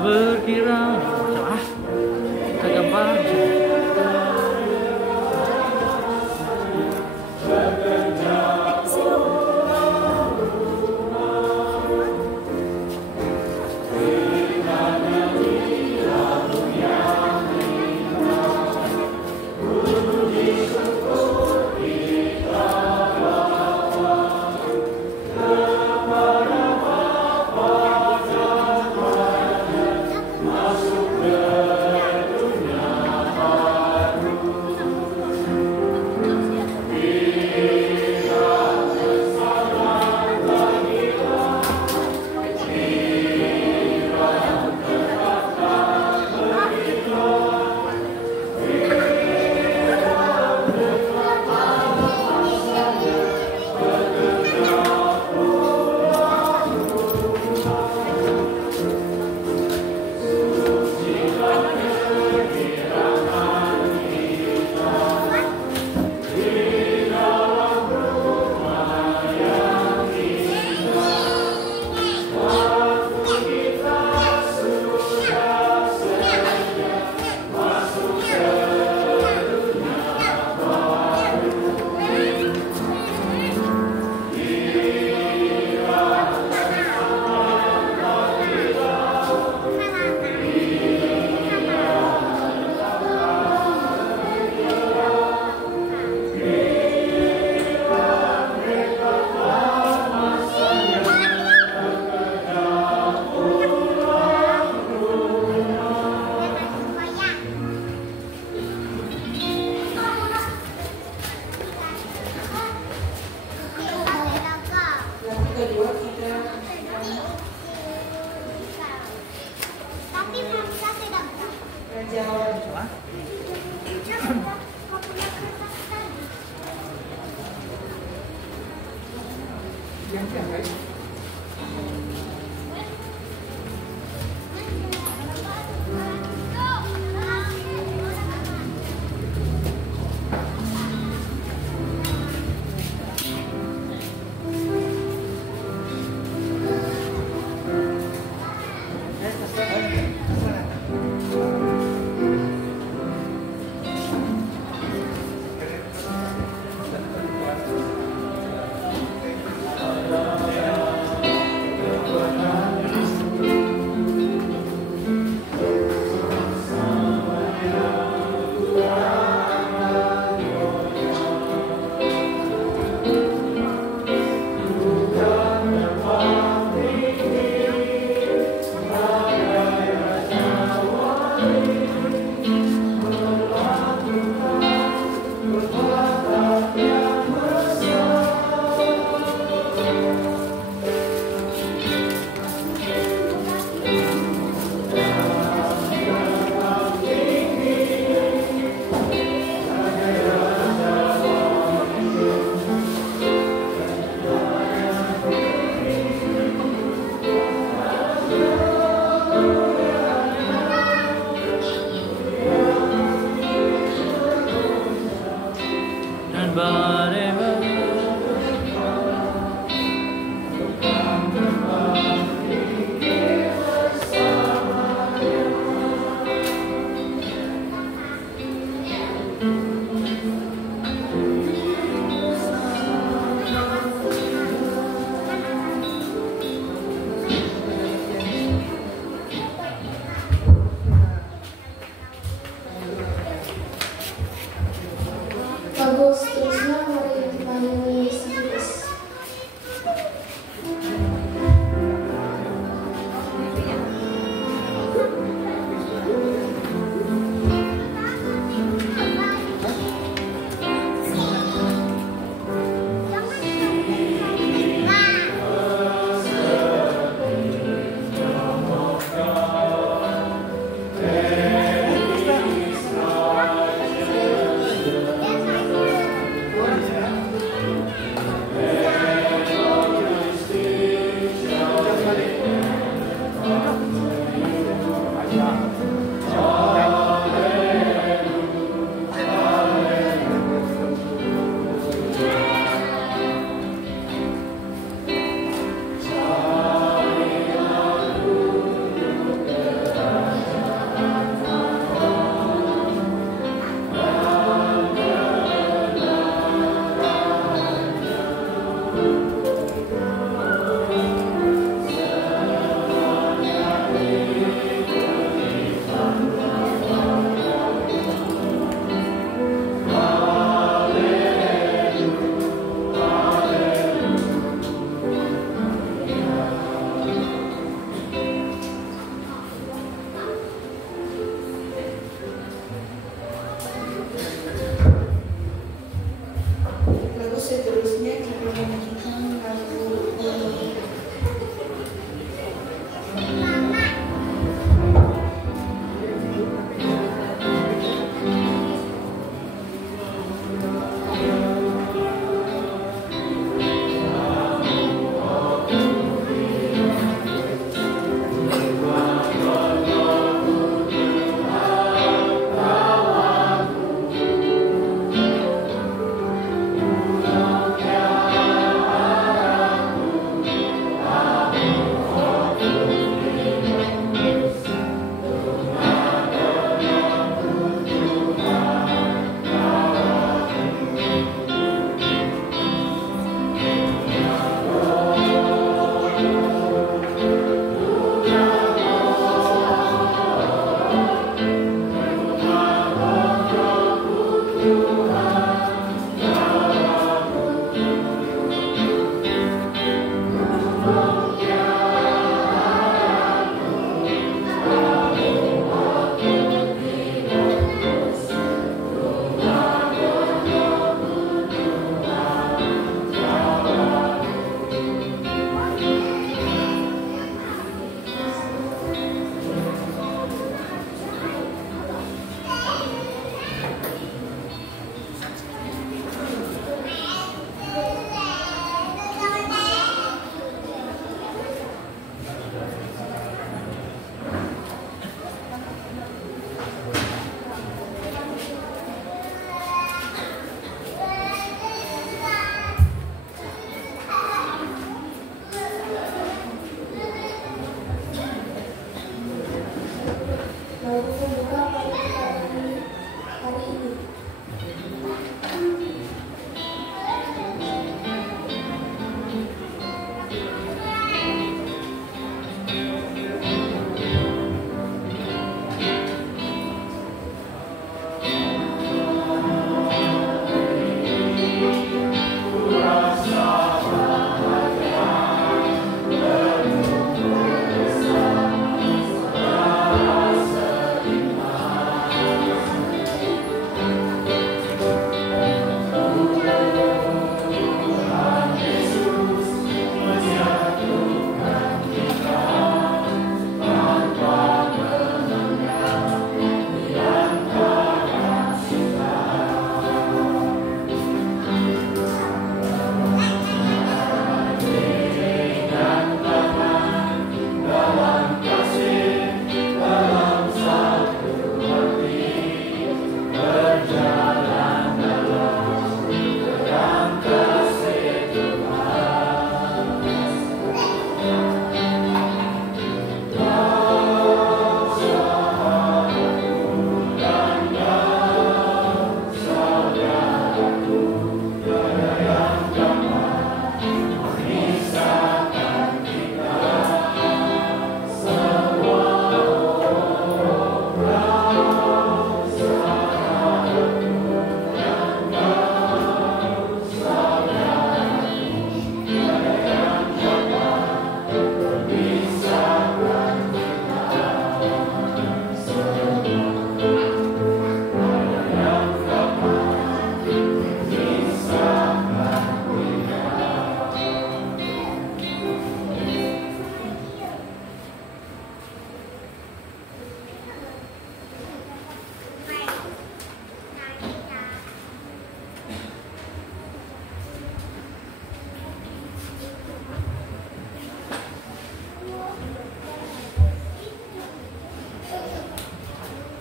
Berkira gampang.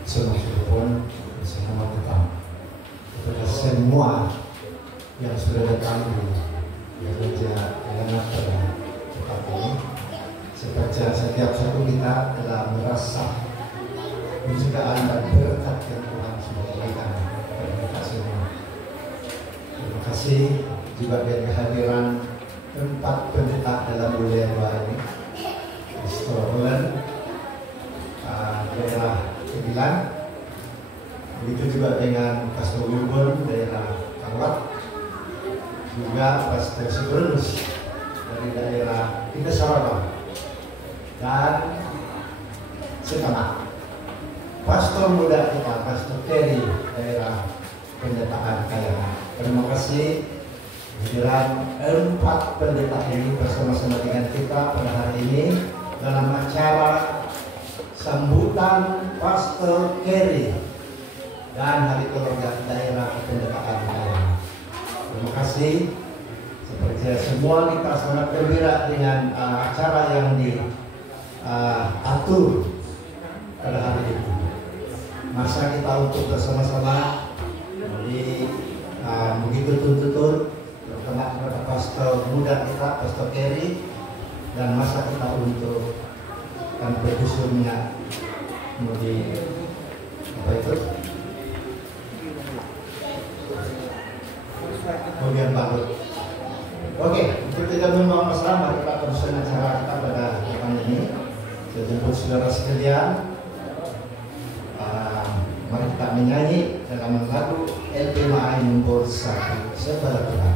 Semuanya selamat datang kepada semua yang sudah datang di gereja Elena pada tempat ini. Seperti setiap satu kita telah merasa penciptaan dan berkat yang Tuhan sudah berikan kepada kita semua. Terima kasih juga dari kehadiran tempat pendeta dalam budaya ini, Pastor Roland, daerah Sembilan. Begitu juga dengan Pastor Wilbon daerah Kawat, juga Pastor Sibrunus dari daerah Kita Sarawak, dan setengah Pastor muda kita, Pastor Terry daerah Pendetaan Kayangan. Terima kasih kehadiran 4 pendeta ini bersama-sama dengan kita pada hari ini dalam acara sambutan Pastor Kerry dan Hari Keluarga Daerah Pendetaan Kayangan. Terima kasih. Seperti semua kita sangat gembira dengan acara yang diatur pada hari ini. Masa kita untuk bersama-sama begitu tuntun terutama kepada Pastor muda kita, Pastor Kerry, dan masa kita untuk berkusurnya di apa itu bagian baru. Oke, untuk tidak membawa masalah, mari kita teruskan acara kita pada depan ini. Saya jemput saudara sekalian, mari kita menyanyi dalam lagu LP Ma'ai nomor 1 Sembah Tuhan.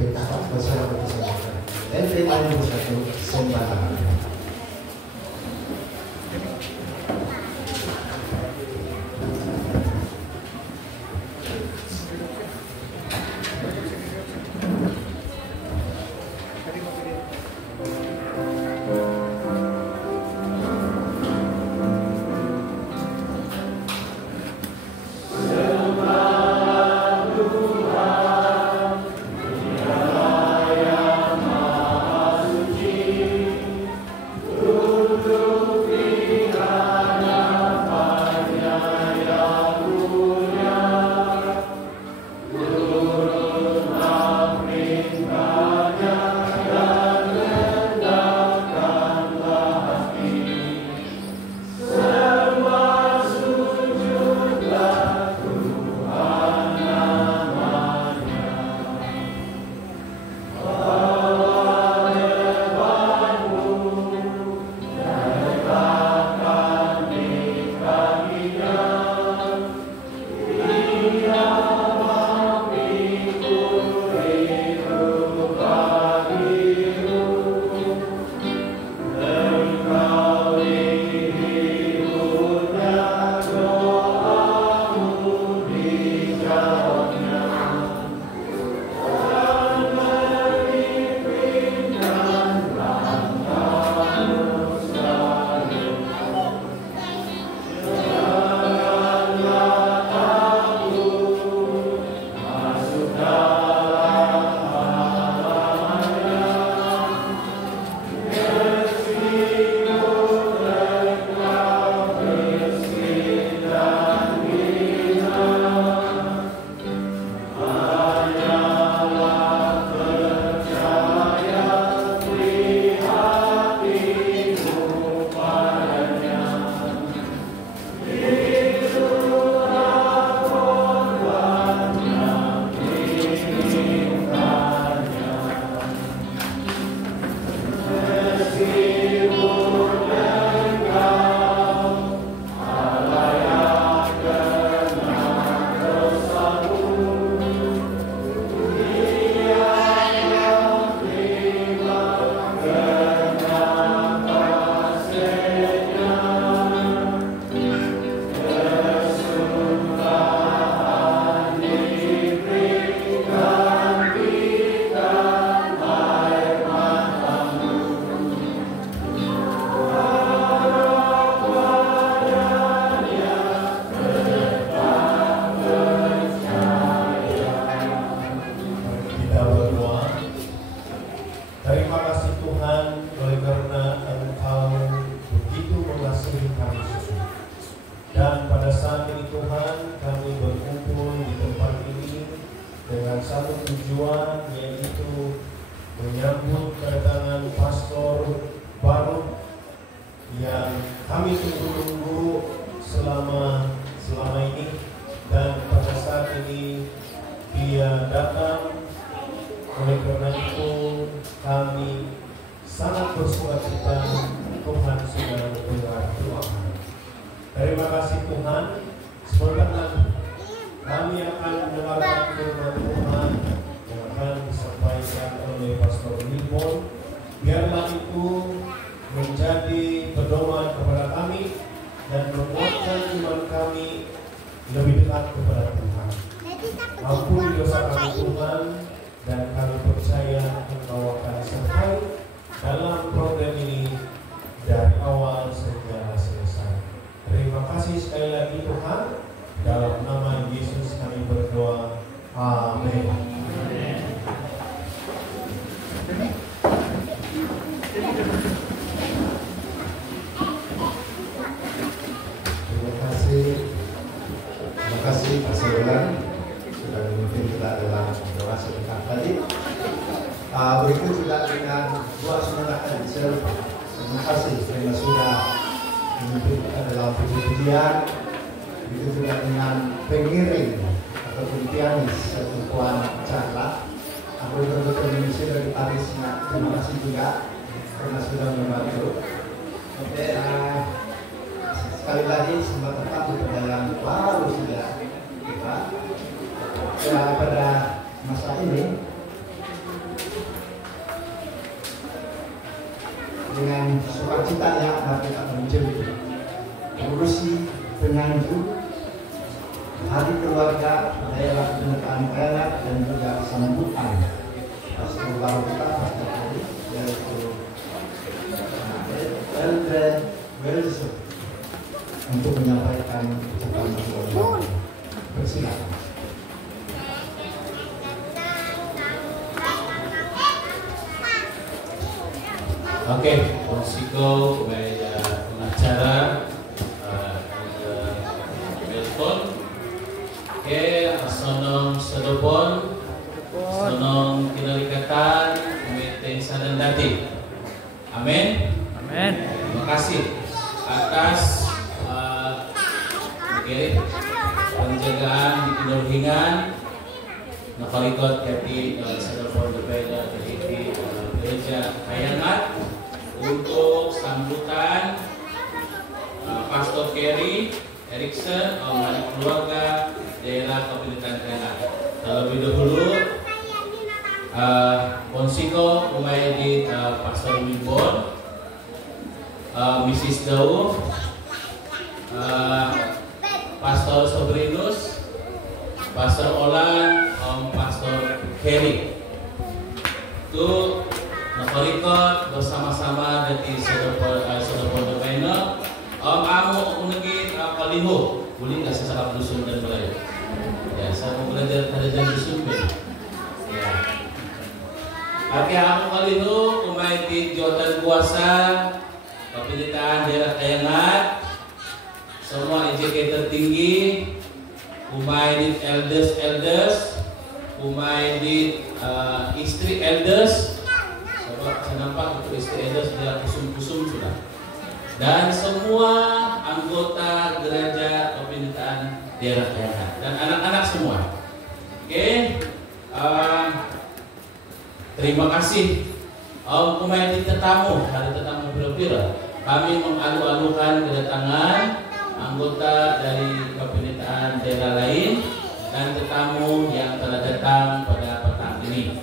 Kita bersama LP Ma'ai nomor 1 Sembah Tuhan. Dan pada saat ini Tuhan, kami berkumpul di tempat ini dengan satu tujuan, yaitu menyambut kedatangan pastor baru yang kami tunggu-tunggu selama ini. Dan pada saat ini dia datang. Oleh karena itu kami sangat bersukacita Tuhan sudah berkati. Terima kasih Tuhan. Sebentar kami akan mendengarkan firman Tuhan yang akan disampaikan oleh Pastor Wilbon. Biarlah itu menjadi pedoman kepada kami dan menguatkan iman kami lebih dekat kepada Tuhan. Ampuni dosa kami Tuhan, dan kami percaya Engkau akan sertai dalam program ini dari awal sehingga selesai. Terima kasih sekali lagi Tuhan. Dalam nama Yesus kami berdoa. Amin. Terima kasih Pak Sebulan sudah memimpin kita dalam doa sebentar tadi. Berikut juga dengan doa semangat Ansel. Terima kasih karena sudah memimpin kita dalam puji-pujian. Begitu juga dengan pengiring ataupun pianis perempuan Carla. Aku betul-betul mengisi dari Parisnya. Terima kasih juga karena sudah membantu. Oke, sekali lagi selamat datang di perjalanan baru sudah kita. Ya, pada masa ini dengan sukacita yang dapat kita menjadi mengurusi penyanyi hari keluarga daerah penyertaan daerah dan juga sambutan pastor baru kita pastor tadi yaitu Eldre Wilson untuk menyampaikan ucapan selamat. Persilakan. Oke, Konsiko kepada pengacara telepon. Oke, Sonong Sedopon, Sonong Kinalikatan, Komite Sadan Dati. Amin. Amin. Terima kasih atas penjagaan di Kinurhingan, Nakalikot Kati Sedopon berbeda dari Gereja Kayangat untuk sambutan Pastor Kerry Erikson dari keluarga daerah Kabupaten Kayangat. Terlebih dahulu Konsiko mulai di Pastor Wilbon, Mrs. Daud, Pastor Sobrinus, Pastor Olan, Pastor Kerry. Itu nakarikot bersama-sama dari Sedopon Depaino. Amu unegi kaliho, boleh nggak sesakap dusun dan Melayu? Ya, saya mau belajar ada jam dusun ya. Oke, aku kaliho kumai di jawatan kuasa Pemerintahan Daerah Kayangat, semua EJK tertinggi, kumai di elders, kumai di istri elders. Sebab saya nampak itu istri elders dia kusum-kusum sudah. Dan semua anggota gereja pemerintahan daerah Kayangat dan anak-anak semua. Oke, terima kasih. Kumai tetamu, ada tetamu pira-pira. Kami mengalu-alukan kedatangan anggota dari pemerintahan daerah lain dan tetamu yang telah datang pada petang ini.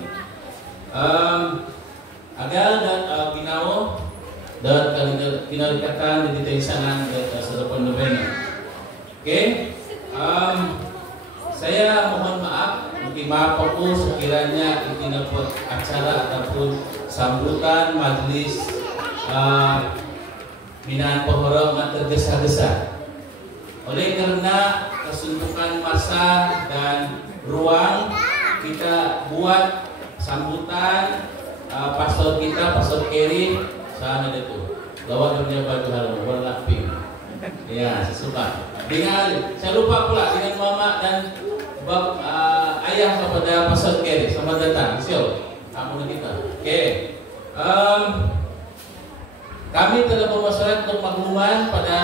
Agar dan Kinao dan kinalikatan di Taisanan dan Sedopon Novena. Oke, saya mohon maaf, mungkin maaf aku sekiranya ini dapat acara ataupun sambutan majelis binaan pohorong tergesa-gesa. Oleh karena kesuntukan masa dan ruang, kita buat sambutan pastor kita, Pastor Kerry. Sana itu, lawan dunia baju halau, warna pink. Ya, sesuka. Dengan saya lupa pula dengan mama dan ayah kepada Pastor Kerry. Selamat datang. Siap. Kamu kita. Oke. Kami telah bermasyarakat untuk makluman pada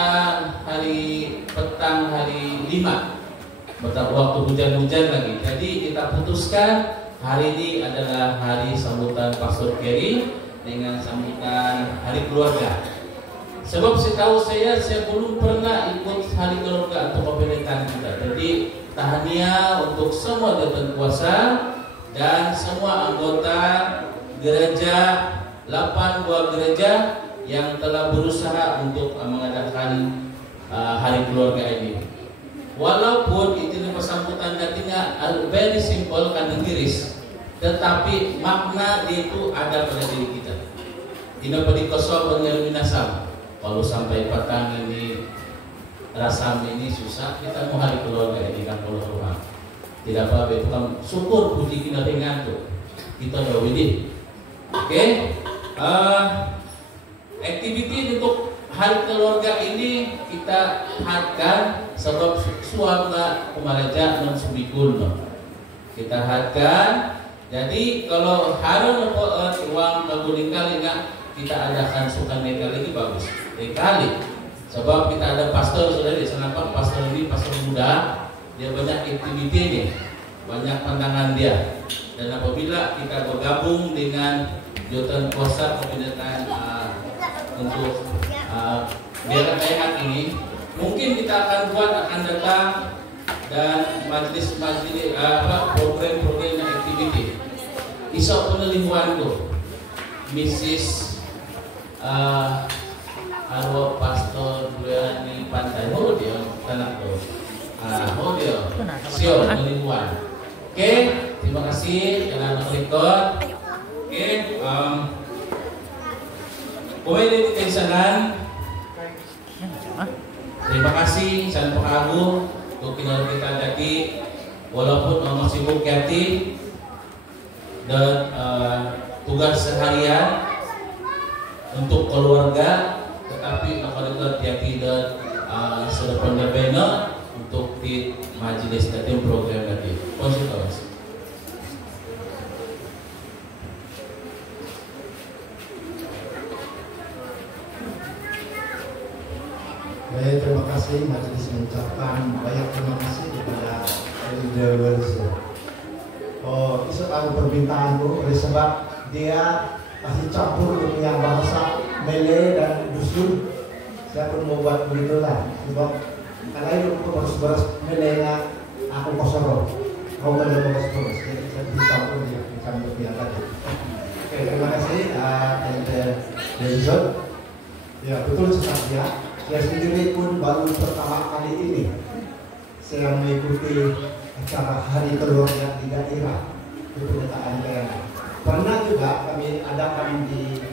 hari petang hari 5. Waktu hujan-hujan lagi. Jadi kita putuskan hari ini adalah hari sambutan Pastor Kerry dengan sambutan hari keluarga. Sebab setahu saya belum pernah ikut hari keluarga atau pemerintahan kita. Jadi tahniah untuk semua jabatan kuasa dan semua anggota gereja 8 buah gereja yang telah berusaha untuk mengadakan hari keluarga ini. Walaupun itu sambutan tadinya very simple kan Inggris, tetapi makna itu ada pada diri kita. Tidak perlu kosong mengeluminasam. Kalau sampai petang ini rasam ini susah, kita mau hari keluarga ini kan kalau rumah. Tidak apa-apa, itu kan syukur puji kita dengan tuh. Kita udah widih. Oke. Aktiviti untuk hari keluarga ini kita hadkan sebab suara kumaraja non subikul. Kita hadkan. Jadi kalau hari uang kaguling kali enggak kita adakan sukan mereka lagi bagus. Kali sebab kita ada pastor sudah di sana, pastor ini pastor muda, dia banyak aktivitinya, banyak pandangan dia. Dan apabila kita bergabung dengan jabatan kuasa pemerintahan untuk daerah daerah ini, mungkin kita akan datang dan majlis-majlis program-program dan aktiviti. Isok penelimuan tuh, Mrs. Arwah Pastor Buani Pantai, dia tanah tuh, dia siap penelimuan. Oke, terima kasih jangan merekod. Oke, pemain kesanan. Terima kasih dan pengagum untuk kinerja kita jadi walaupun masih sibuk hati dan tugas seharian untuk keluarga, tetapi kalau hati dan sudah pendampingan untuk di majelis tadi program tadi. Konsultasi. Baik, terima kasih majelis mengucapkan banyak terima kasih kepada Elder Welser. Oh, bisa tahu permintaanku oleh sebab dia masih campur dunia bahasa Malay dan dusun. Saya pun mau buat begitulah sebab karena itu beras Malay aku kosong. Kau boleh beras jadi saya dicampur dia campur dia tadi. Oke, terima kasih Elder Welser. Ya betul sekali ya. Saya sendiri pun baru pertama kali ini saya mengikuti acara hari keluarga di daerah kepedulian daerah. Pernah juga kami adakan di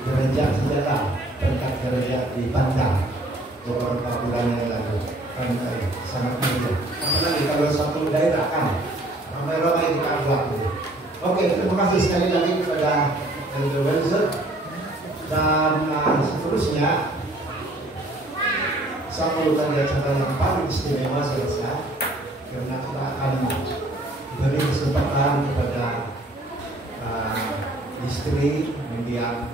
gereja sejarah tingkat gereja di Bandar beberapa bulan yang lalu. Kan sangat mudah. Apalagi kalau satu daerah kan ramai-ramai kita buat. Oke, terima kasih sekali lagi kepada Elder Welser dan seterusnya. Saya merupakan acara yang paling istimewa saya rasa karena kita akan beri kesempatan kepada istri mendiang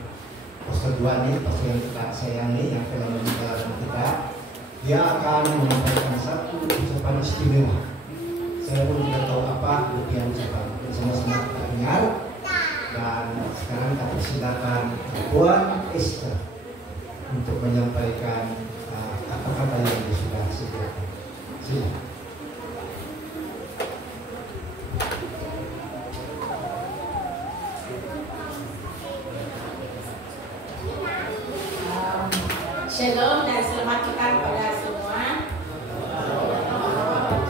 Pastor Duani, pastor yang kita sayangi yang telah meninggalkan kita. Dia akan menyampaikan satu ucapan istimewa. Saya pun tidak tahu apa yang ucapan. Sama-sama kita dengar. Dan sekarang kita persilakan Puan Esther untuk menyampaikan kata-kata yang sudah disediakan. Silakan. Shalom dan selamat petang pada semua.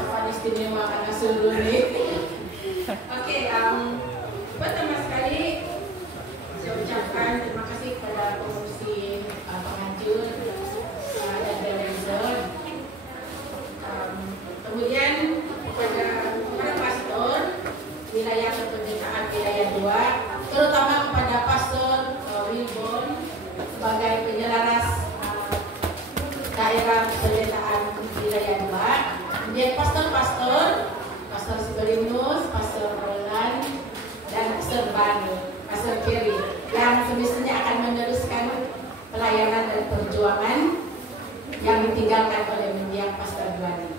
Pada istimewa karena seluruh ini. Oke, pertama sekali saya ucapkan terima kasih kepada pengurusi penganjur dan delegasi. Kemudian kepada pastor wilayah kepemimpinan wilayah 2, terutama kepada Pastor Wilbon sebagai penyelaras daerah baru, Pastor Kerry, yang semestinya akan meneruskan pelayanan dan perjuangan yang ditinggalkan oleh mendiang Pastor Duani.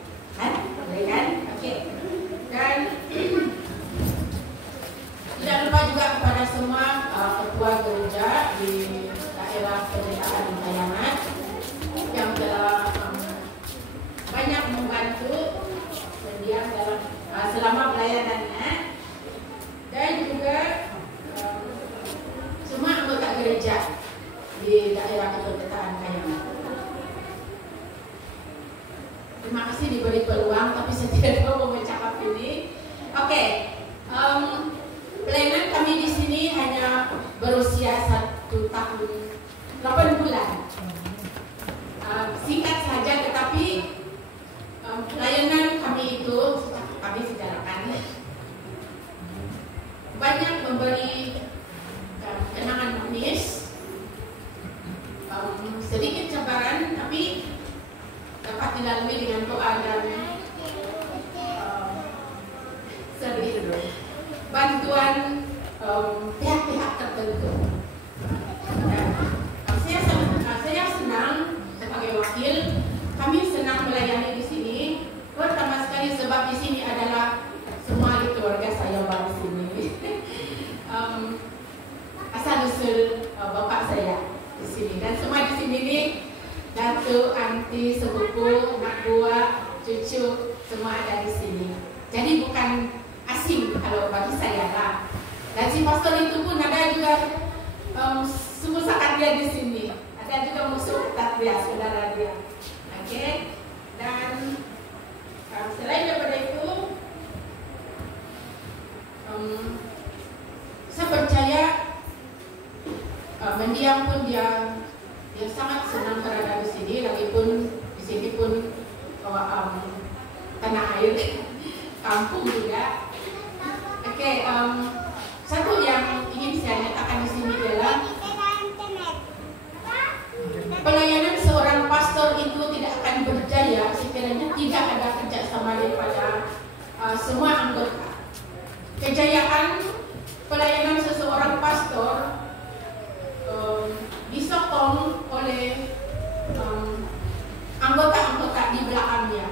Boleh kan? Oke. Dan tidak lupa juga kepada semua ketua gereja di daerah Penderitaan Kayangan yang telah banyak membantu mendiang dalam selama pelayanannya, dan juga semua anggota gereja di daerah Penderitaan Kayangan. Terima kasih diberi peluang, tapi saya tidak tahu mau bercakap ini. Oke. Pelayanan kami di sini hanya berusia 1 tahun 8 bulan. Singkat saja, tetapi pelayanan kami itu kami sejarakan banyak memberi kenangan manis, sedikit cabaran, tapi dapat dilalui dengan doa dan bantuan pihak-pihak tertentu. Saya senang sebagai wakil, kami senang melayani di sini. Pertama sekali sebab di sini adalah semua ahli keluarga saya di sini. Asal usul bapak saya di sini, dan semua di sini nih, datuk, anti, sepupu, anak buah, cucu, semua ada di sini. Jadi bukan asing kalau bagi saya lah. Dan si pastor itu pun ada juga semusakan dia di sini. Ada juga musuh tak dia, saudara dia. Oke. Dan selain daripada itu, saya percaya mendiang pun dia sangat senang berada di sini. Lagipun di sini pun tanah air, kampung juga. Oke, satu yang ingin saya nyatakan di sini adalah pelayanan seorang pastor itu tidak akan berjaya sekiranya tidak ada kerjasama daripada semua anggota. Kejayaan pelayanan seseorang pastor disokong oleh anggota-anggota di belakangnya.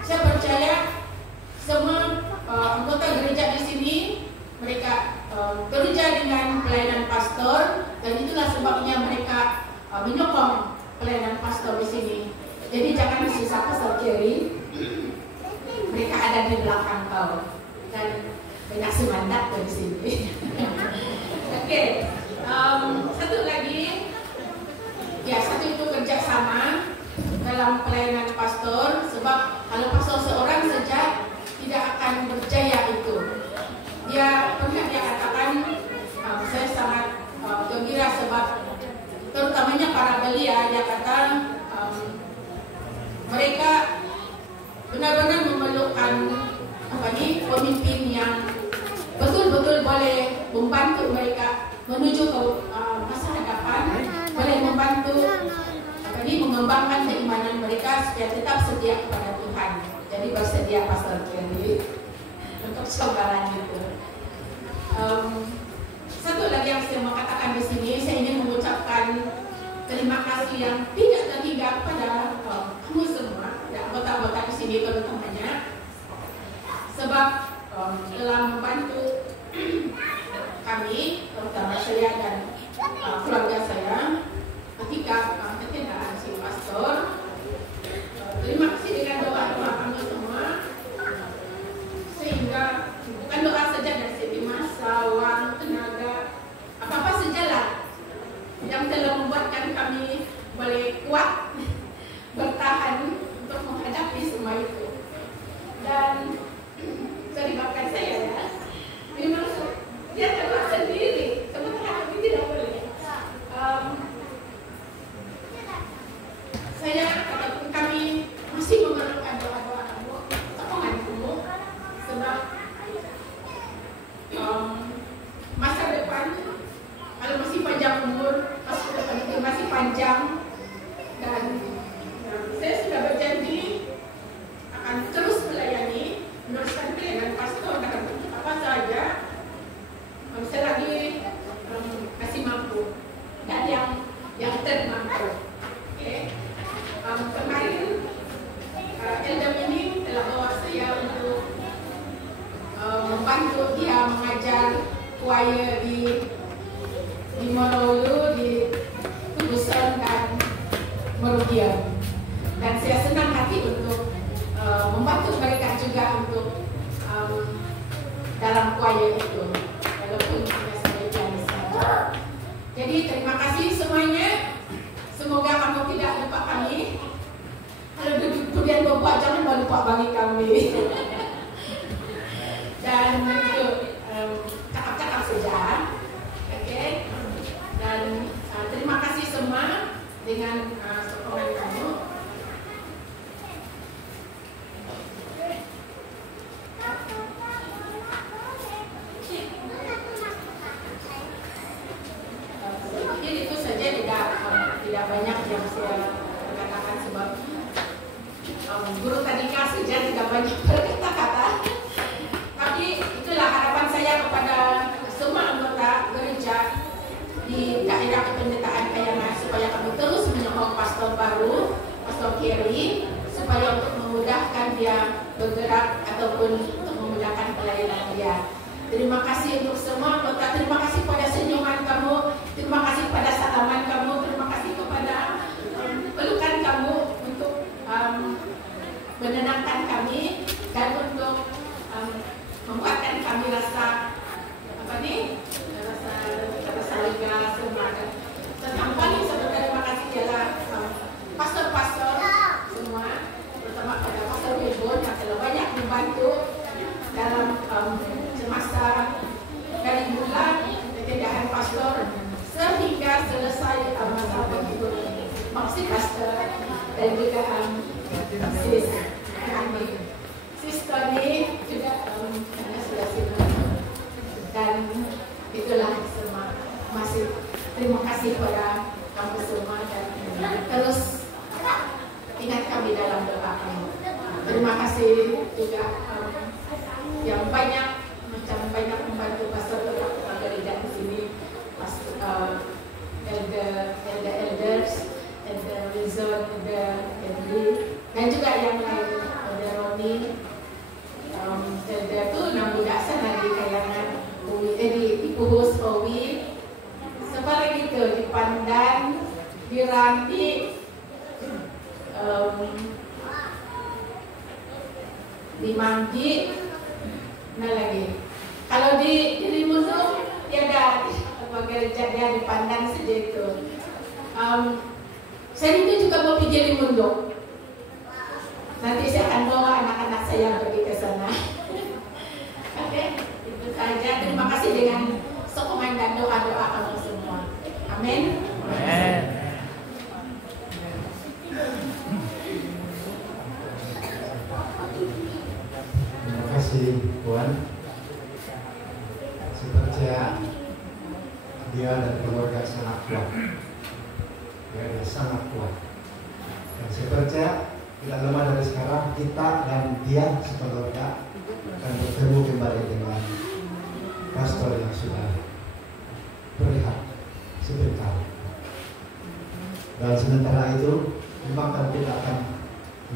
Saya percaya semua anggota gereja di sini mereka bekerja dengan pelayanan pastor, dan itulah sebabnya mereka menyokong pelayanan pastor di sini. Jadi jangan susah Pastor Kerry, mereka ada di belakang kau dan banyak semangat dari sini. Oke, satu lagi, ya satu itu kerjasama dalam pelayanan pastor, sebab kalau pastor seorang saja tidak akan berjaya itu. Dia pernah dia katakan, saya sangat gembira sebab terutamanya para belia, dia kata mereka benar-benar memerlukan pemimpin yang betul-betul boleh membantu mereka menuju ke masa hadapan, boleh membantu mengembangkan keimanan mereka supaya tetap setia kepada Tuhan. Jadi bersedia Pastor Kerry untuk cobaran itu. Satu lagi yang saya mau katakan di sini, saya ingin mengucapkan terima kasih yang tidak terhingga kepada kamu semua, ya, anggota-anggota di sini terutamanya, sebab telah membantu kami, terutama saya dan keluarga saya, ketika kecelakaan si pastor. Terima kasih dengan doa-doa kami semua, sehingga bukan doa saja dari segi masa, uang, tenaga, apa-apa sajalah yang telah membuatkan kami boleh kuat bertahan untuk menghadapi semua itu. Dan terlibatkan saya ya, memang dia terlibat sendiri, sementara kami tidak boleh. Elder ini telah bawa saya untuk membantu dia mengajar choir di Monolu, di Tubusan dan Merugia. Dan saya senang hati untuk membantu mereka juga untuk dalam choir itu, walaupun hanya saya pianis saja. Jadi terima kasih semuanya. Semoga kamu tidak lupa kami. Kalau kemudian Bapak jangan lupa bagi kami. Dan itu cakap-cakap saja. Oke. Dan terima kasih semua dengan sokongan kamu. Mungkin itu saja, tidak banyak yang saya katakan sebab guru tadika saja tidak banyak berkata-kata. Tapi itulah harapan saya kepada semua anggota gereja di daerah kependetaan Kayangan, supaya kami terus menyokong pastor baru, Pastor Kerry, supaya untuk memudahkan dia bergerak ataupun untuk memudahkan pelayanan dia. Terima kasih untuk semua anggota. Terima kasih pada senyuman kamu. Terima kasih pada salaman kamu. Terima kasih kepada pelukan kamu untuk menenangkan kami dan untuk membuatkan kami rasa rasa lega semangat. Dan yang paling terima kasih ialah pastor-pastor semua, terutama pada Pastor Wibon yang telah banyak membantu dalam semasa dari bulan ketindahan pastor sehingga selesai masa penghidupan maksud pastor dan juga sis Tony juga sudah sini. Dan itulah semua. Masih terima kasih pada kamu semua dan terus ingat kami dalam doa kami. Terima kasih juga yang banyak membantu pastor tetap gereja di sini, elders, elder Rizon, elder Henry, dan juga yang lain, elder Roni, elder tu nama budak sana di Kayangan, di Puhus Owi, seperti itu di Pandan, di Ranti, di Manggi. Nah lagi, kalau di Limundo tiada gereja dia di Pandan saja itu. Saya itu juga mau pergi Limundo. Nanti saya akan bawa anak-anak saya pergi ke sana. Oke, itu saja. Terima kasih dengan sokongan dan doa-doa kamu semua. Amin. Amin. Terima kasih Tuhan. Saya percaya dia dan keluarga sangat kuat. Dia sangat kuat. Dan saya percaya tidak lama dari sekarang kita dan dia sekeluarga akan bertemu kembali dengan pastor yang sudah berehat sebentar. Dan sementara itu memang kita akan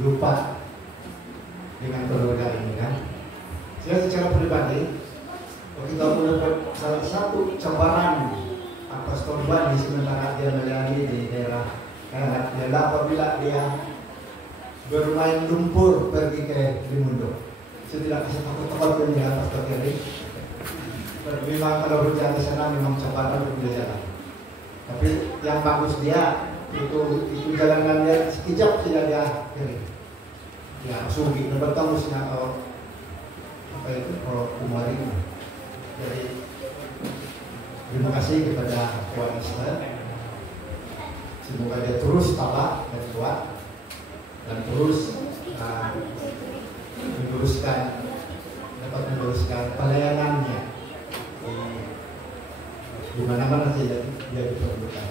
lupa dengan keluarga ini kan. Saya secara pribadi kita mendapat salah satu cabaran Pastor Bani sementara dia melayani di daerah Kayangan adalah apabila dia bermain lumpur pergi ke Limundo. Saya tidak bisa takut-takut dengan Pastor Kerry. Memang kalau berjalan di sana memang cabaran berjalan. Tapi yang bagus dia itu jalanannya sekejap saja dia Kerry. Ya, sugi bertemu dengan apa itu Umari. Jadi terima kasih kepada Tuhan Yesus. Semoga dia terus tabah dan kuat dan terus dapat meneruskan pelayanannya di mana-mana saja dia diperlukan.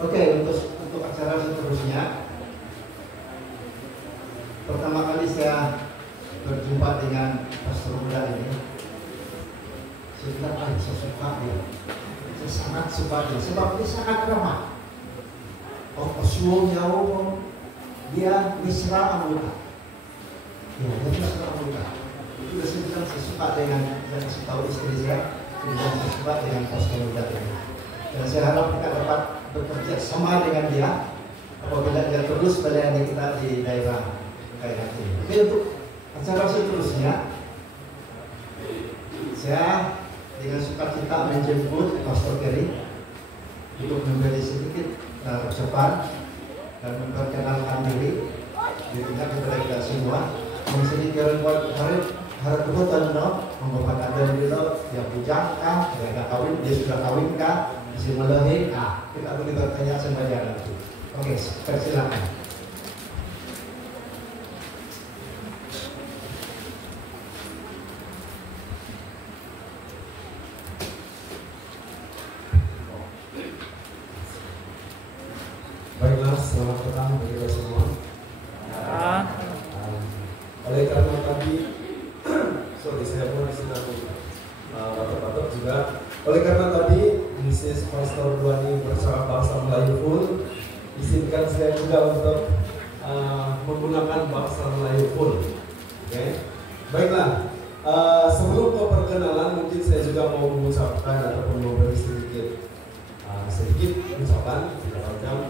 Oke, untuk acara seterusnya, pertama kali saya berjumpa dengan pastor muda ini. Saya bilang, saya suka dia. Saya sangat suka dia, sebab dia sangat ramah. Dia mesra anggota. suka dengan yang kasih tahu istri saya, kemudian saya suka dengan pastor muda ini. Dan saya harap kita dapat bekerja sama dengan dia apabila dia terus melayani kita di daerah kayak ini. Oke, untuk acara seterusnya, saya dengan sukacita menjemput Pastor Kerry untuk memberi sedikit ucapan dan memperkenalkan diri di tingkat kepada kita semua. Mesti kira buat harap kebetulan mengubah ada dulu yang bujang kah, dia kawin, dia sudah kawin kah, masih melahir, kita boleh bertanya sembahyang nanti. Oke, persilakan. Baiklah, selamat petang bagi kita semua. Oleh karena tadi, saya pun disini aku batuk-batuk juga. Oleh karena tadi Mrs. Pastor Duani bersama bahasa Melayu full, izinkan saya juga untuk menggunakan bahasa Melayu full. Oke, baiklah. Sebelum ke perkenalan, mungkin saya juga mau mengucapkan ataupun memberi sedikit ucapan, tidak panjang.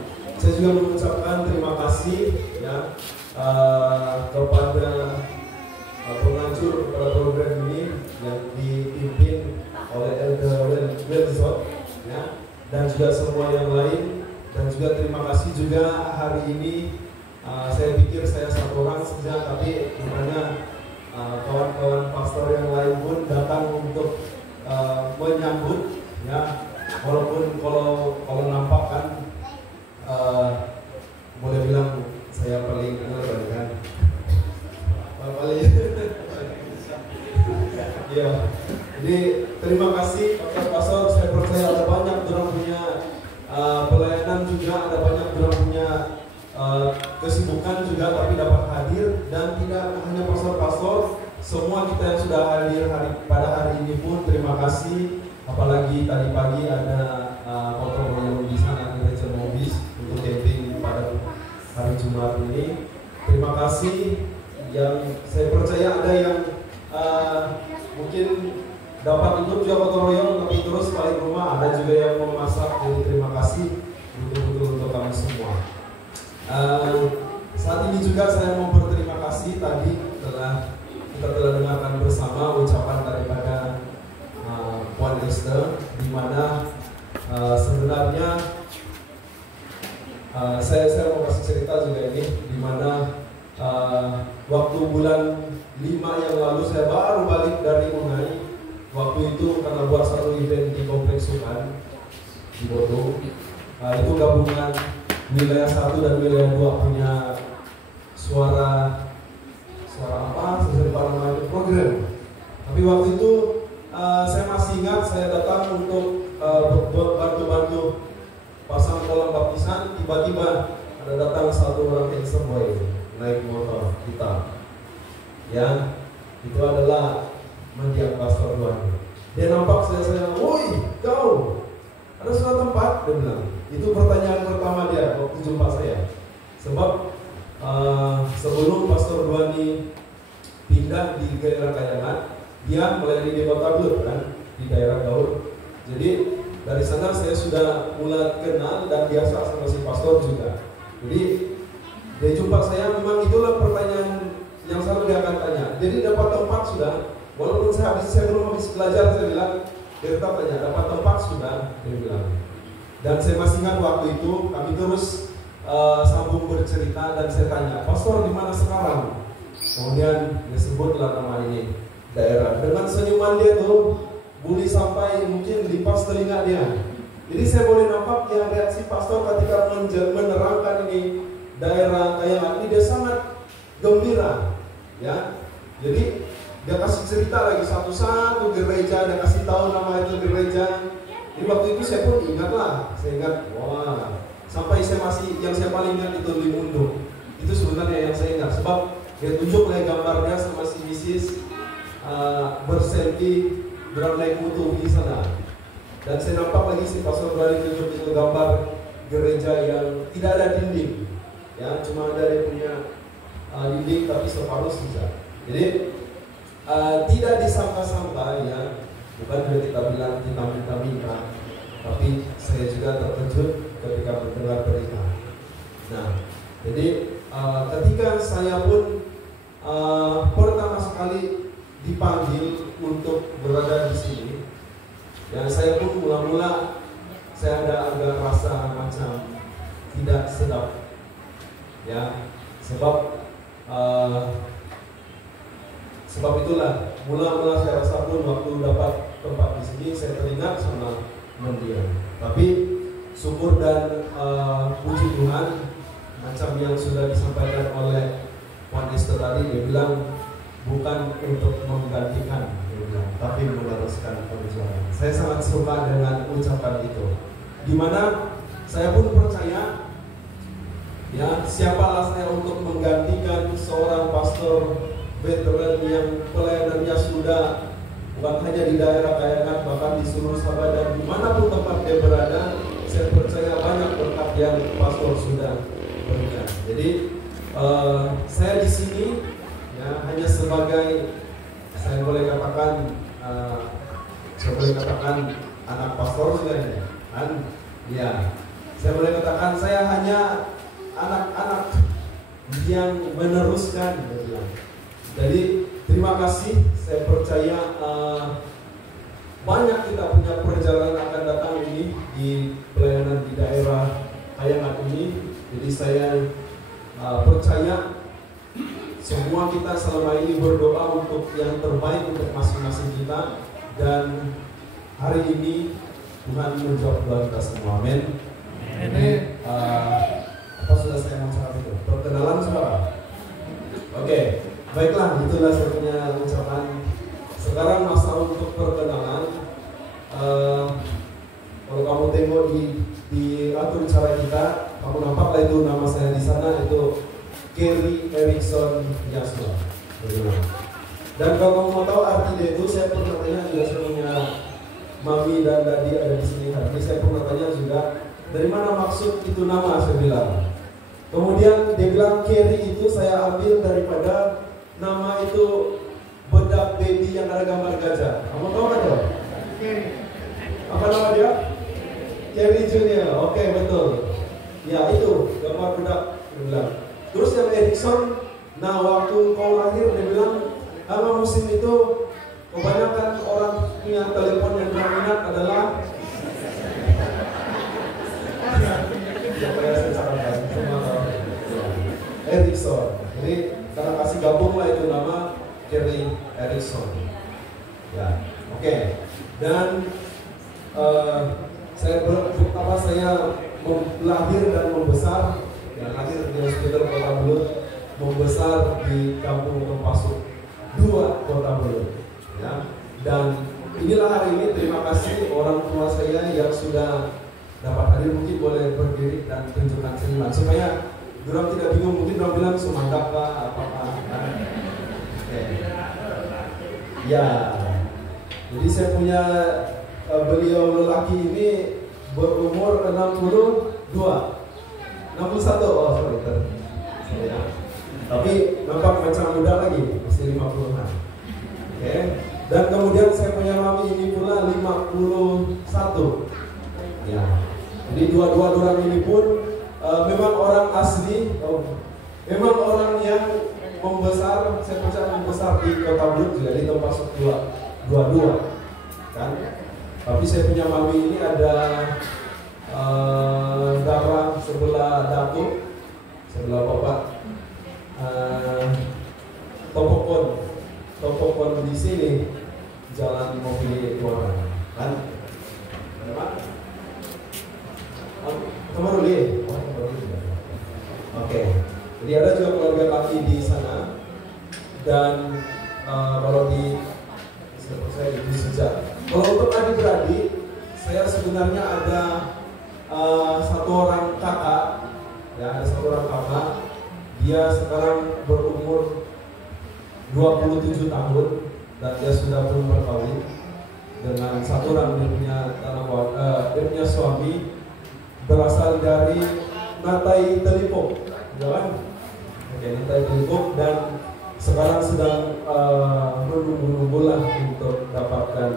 Saya juga mengucapkan terima kasih ya kepada penganjur pada program ini yang dipimpin oleh Elder Wilson ya, dan juga semua yang lain, dan juga terima kasih juga hari ini saya pikir saya satu orang saja, tapi rupanya kawan-kawan pastor yang lain pun datang untuk menyambut ya, walaupun kalau nampak kan boleh bilang saya paling kenal kan paling ya. Jadi terima kasih Pastor, saya percaya ada banyak orang punya pelayanan juga, ada banyak orang punya kesibukan juga, tapi dapat hadir, dan tidak hanya pastor-pastor, semua kita yang sudah hadir pada hari ini pun terima kasih. Apalagi tadi pagi ada kontrol yang di sana di Region Mobis untuk camping pada hari Jumat ini. Terima kasih. Yang saya percaya ada yang mungkin dapat ikut juga gotong royong tapi terus balik rumah, ada juga yang memasak. Jadi terima kasih betul-betul untuk kami semua. Saat ini juga saya mau berterima kasih, tadi kita telah dengarkan bersama ucapan daripada Puan Esther, di mana sebenarnya saya mau kasih cerita juga ini, di mana waktu bulan 5 yang lalu saya baru balik dari Unai. Waktu itu karena buat satu event di Kompleks Sukan di Bodo, itu gabungan wilayah 1 dan wilayah 2 punya suara apa? Saya lupa namanya program. Tapi waktu itu saya masih ingat saya datang untuk bantu pasang kolam baptisan. Tiba-tiba ada datang satu orang handsome boy naik motor hitam. Ya, itu adalah mendiang Pastor Duani. Dia nampak saya, woi kau, ada suatu tempat? Dia bilang. Itu pertanyaan pertama dia waktu jumpa saya. Sebab sebelum Pastor Duani pindah di daerah Kayangan, dia melayani di Kota Blut kan, di daerah Gaur. Jadi dari sana saya sudah mulai kenal dan biasa sama si pastor juga. Jadi dia jumpa saya, memang itulah pertanyaan yang selalu dia akan tanya. Jadi dapat tempat sudah, walaupun saya belum habis belajar, saya bilang, dia tetap tanya, dapat tempat sudah, dia bilang. Dan saya masih ingat waktu itu kami terus sambung bercerita dan saya tanya, Pastor di mana sekarang? Kemudian dia sebutlah nama ini, daerah. Dengan senyuman dia tuh boleh sampai mungkin lipas telinga dia. Jadi saya boleh nampak yang reaksi pastor ketika menerangkan ini daerah Kayangan ini, dia sangat gembira, ya. Jadi dia kasih cerita lagi satu-satu gereja, dia kasih tahu nama itu gereja. Jadi waktu itu saya pun ingatlah, saya ingat, wah, sampai yang saya paling ingat itu Limundo. Itu sebenarnya yang saya ingat, sebab dia tunjuk lagi gambarnya sama si Mrs. Berselfie berang naik motor di sana. Dan saya nampak lagi si Pastor Bali tunjuk itu gambar gereja yang tidak ada dinding, ya, cuma ada dia punya dinding tapi separuh sisa. Jadi tidak disangka-sangka ya, bukan juga kita bilang kita minta-minta, tapi saya juga terkejut ketika mendengar berita. Nah, jadi ketika saya pun pertama sekali dipanggil untuk berada di sini, ya saya pun mula-mula saya ada agak rasa macam tidak sedap, ya sebab itulah mula-mula saya rasa pun waktu dapat tempat di sini saya teringat sama mendiang. Tapi syukur dan puji Tuhan, macam yang sudah disampaikan oleh Pak Esther tadi, dia bilang bukan untuk menggantikan, dia bilang, tapi meneruskan perjuangan. Saya sangat suka dengan ucapan itu, dimana saya pun percaya, ya siapalah saya untuk menggantikan seorang pastor veteran yang pelayanannya sudah bukan hanya di daerah Kayangan, bahkan di seluruh Sabah dan dimanapun tempat dia berada. Saya percaya banyak berkat yang pastor sudah berikan. Jadi saya di sini ya hanya sebagai, saya boleh katakan anak pastor juga ya, kan? Ya, saya boleh katakan saya hanya anak-anak yang meneruskan. Jadi terima kasih, saya percaya banyak kita punya perjalanan akan datang ini di pelayanan di daerah Kayangan ini. Jadi saya percaya semua kita selama ini berdoa untuk yang terbaik untuk masing-masing kita, dan hari ini Tuhan menjawab doa kita semua. Amin. Jadi apa sudah saya mau cakap itu? Perkenalan saudara. Oke. Baiklah, itulah saya punya ucapan. Sekarang masa untuk perkenalan. Kalau kamu tengok di atur cara kita, kamu nampaklah itu nama saya di sana, itu Kerry Erickson Yasma. Dan kalau kamu mau tahu arti dia itu, saya pernah tanya juga, saya punya mami dan dadi ada di sini hari ini. Saya pernah tanya juga, dari mana maksud itu nama, saya bilang. Kemudian dia bilang Kerry itu saya ambil daripada nama itu bedak baby yang ada gambar gajah. Kamu tahu kan ya? Apa nama dia? Kerry Junior. Oke, betul. Ya itu gambar bedak. Dia bilang. Terus yang Erickson, nah waktu kau lahir dia bilang, kalau musim itu kebanyakan orang punya telepon yang berminat adalah Erickson. Jadi karena kasih gabunglah itu nama Kerry Erickson. Ya, oke. Dan saya lahir dan membesar, ya, lahir di Hospital Kota Belut, membesar di Kampung Tempasuk 2 Kota Belut. Ya. Dan inilah hari ini, terima kasih orang tua saya yang sudah dapat hadir. Mungkin boleh berdiri dan tunjukkan senyuman supaya orang tidak bingung, mungkin orang bilang sumandap lah apa-apa kan? Ya, jadi saya punya beliau lelaki ini berumur 61, oh sorry, ya. Tapi nampak macam muda lagi, masih 50-an. Oke. Dan kemudian saya punya mami ini pula 51. Ya. Jadi dua-dua orang ini pun memang orang asli, memang orang yang membesar, saya percaya membesar di Kota Belut juga di tempat dua-dua kan. Tapi saya punya mami ini ada darah sebelah datuk, sebelah bapak, topokon di sini jalan mobil keluar kan. Kemarin dia, oke. Jadi ada juga keluarga kaki di sana, dan kalau di saya di sejak. Kalau untuk adik-beradik, saya sebenarnya ada satu orang kakak, ya ada satu orang kakak. Dia sekarang berumur 27 tahun dan dia sudah pun berkawin dengan satu orang. Dia punya suami berasal dari Natai Telipok, kan? Oke, Natai Telipok, dan sekarang sedang menunggu-nunggulah untuk dapatkan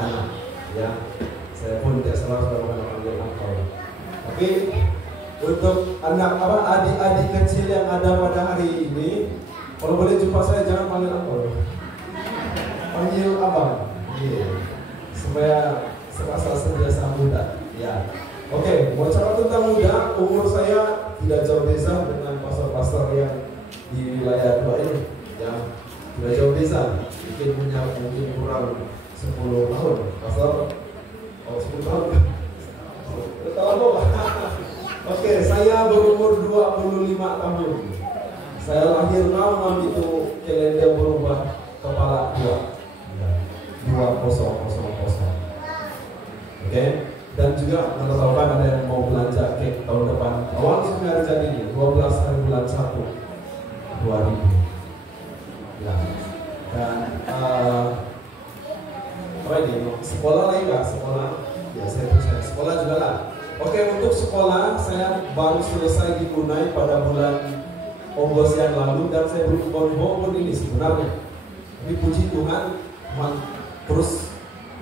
anak. Ya, saya pun tidak salah sudah panggil angkau. Tapi untuk adik-adik kecil yang ada pada hari ini, kalau boleh jumpa saya jangan panggil angkau, panggil abang. Supaya serasa senjata muda. Ya. Oke, mau cara tentang muda, umur saya tidak jauh beza dengan pastor-pastor yang di wilayah 2 ini. Ya, tidak jauh beza. Mungkin kurang 10 tahun. Pastor, 10 tahun. Oke, saya berumur 25 tahun. Saya lahir 6 itu kalender berubah kepala 2000. Oke, dan juga menetapkan ada yang mau belanja cake tahun depan. Awal hari jadi ini 12 hari bulan 1 2000. Ya. Dan apa ini? Sekolah lagi nggak? Sekolah? Ya saya percaya. Sekolah juga lah. Oke, untuk sekolah saya baru selesai di Brunei pada bulan Agustus yang lalu dan saya belum bohong ini sebenarnya. Tapi puji Tuhan terus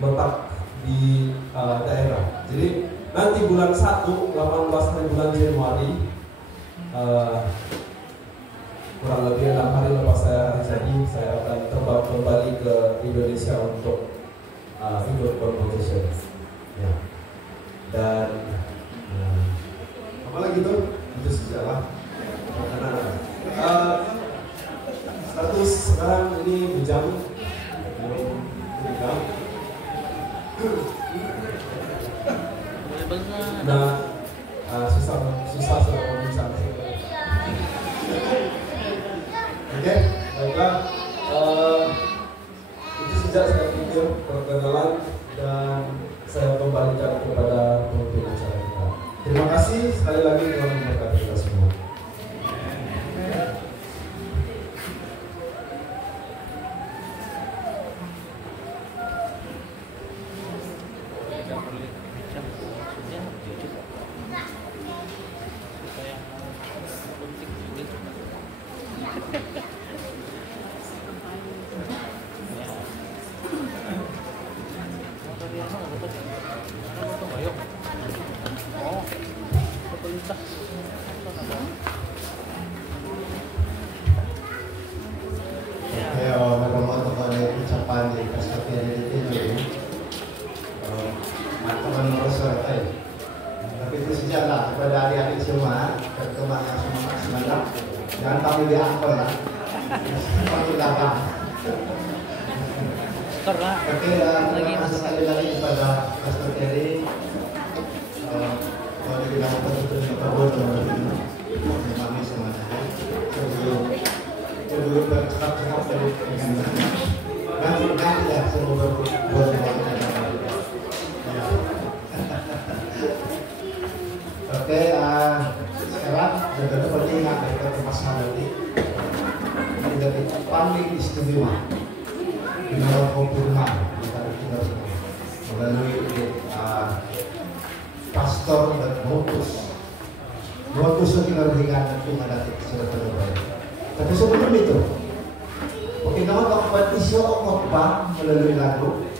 letak di daerah. Jadi nanti bulan 1, 18 hari bulan Januari, kurang lebih 6 hari lepas saya hari jadi, saya akan terbang kembali ke Indonesia untuk ikut competition. Ya. Dan apa lagi tuh? Itu sejarah. Status sekarang ini bujang. Nah, susah kalau bicara. Oke, baiklah. Itu sejak saya pikir perkenalan dan saya kembalikan kepada pemimpin acara kita. Terima kasih sekali lagi Tuhan memberkati kita semua. Tapi sebelum itu, perkenalkan kompetisi khotbah melalui lagu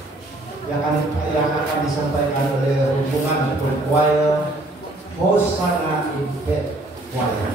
yang akan disampaikan oleh rombongan choir Hosanna in Faith Choir.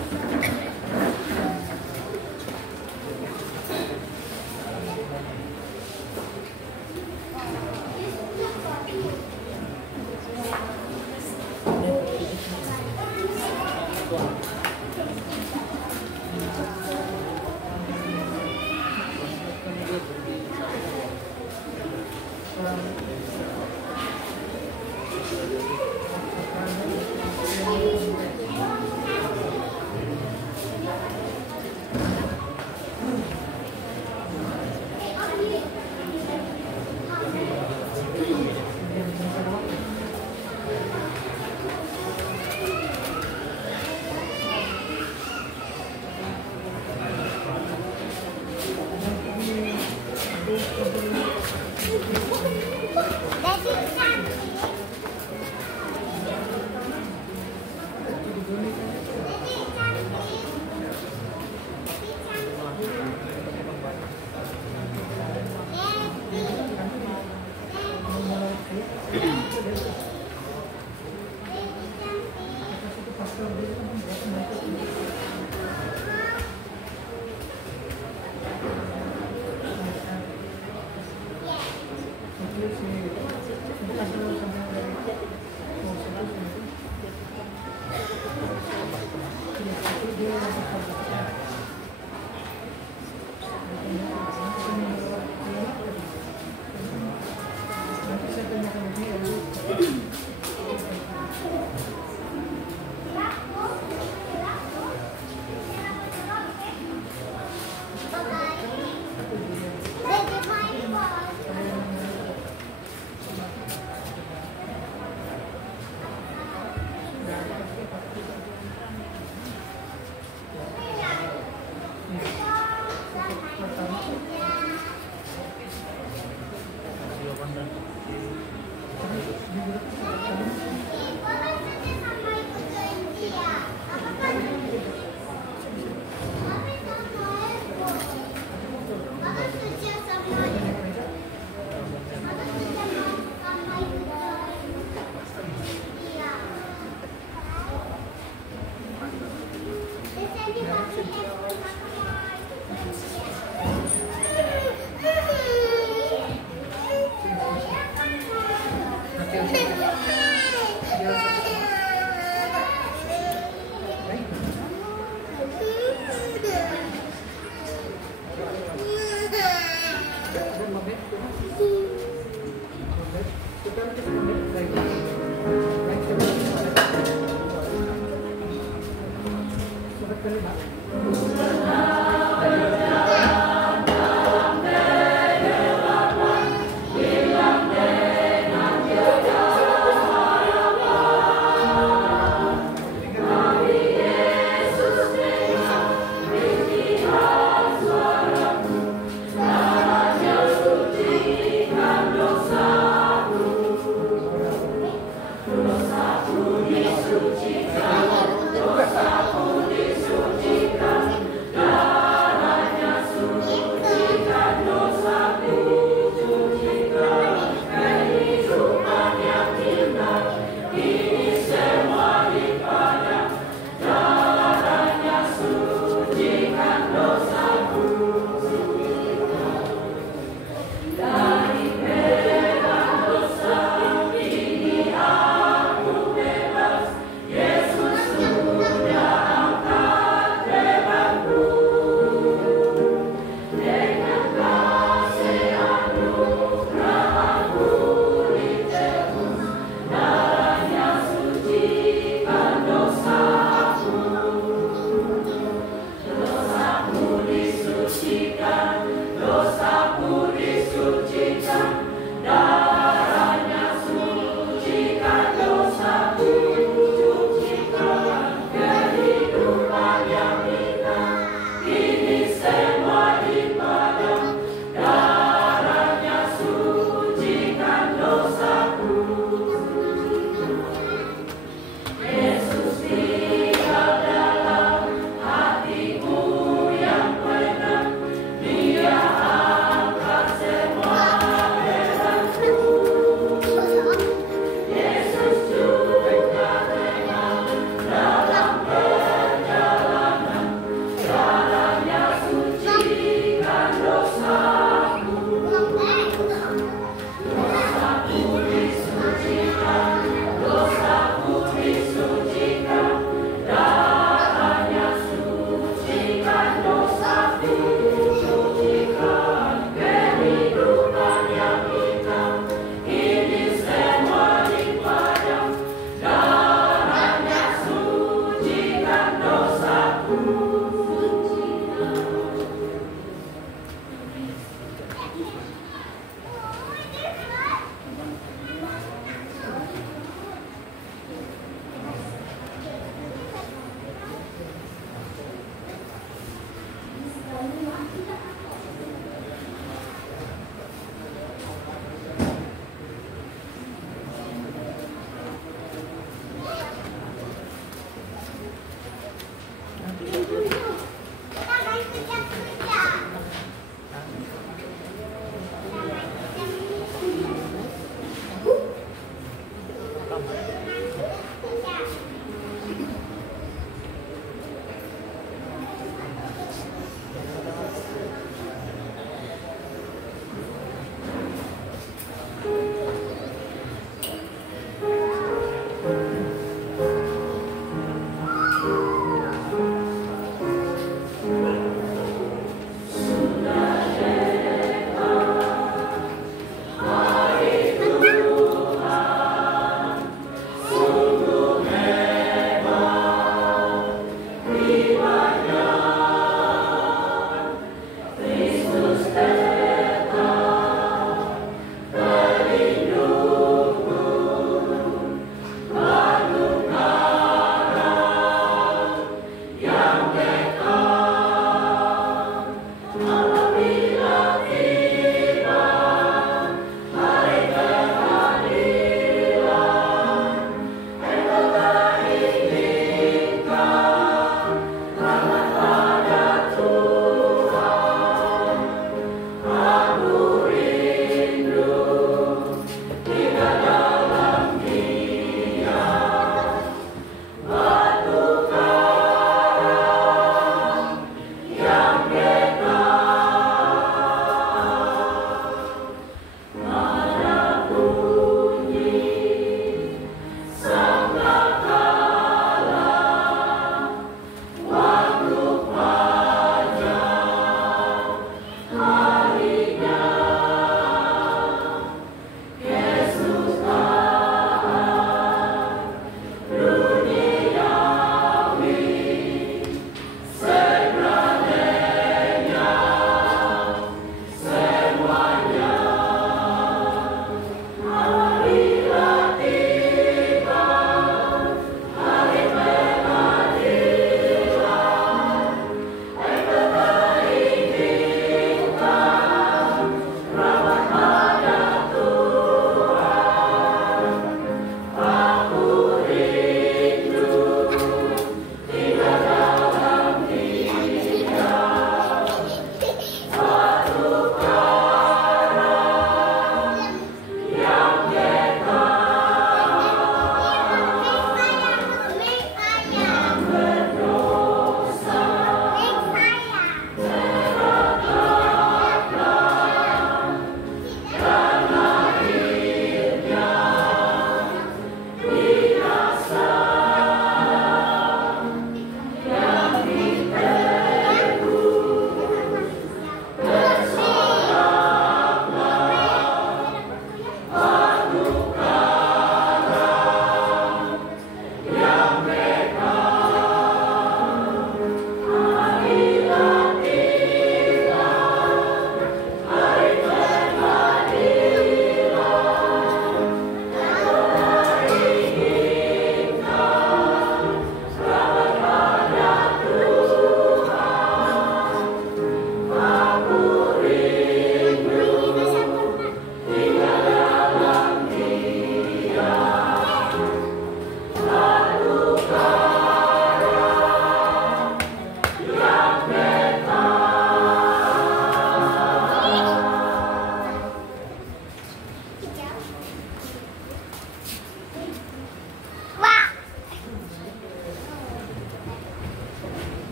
Dosaku disucikan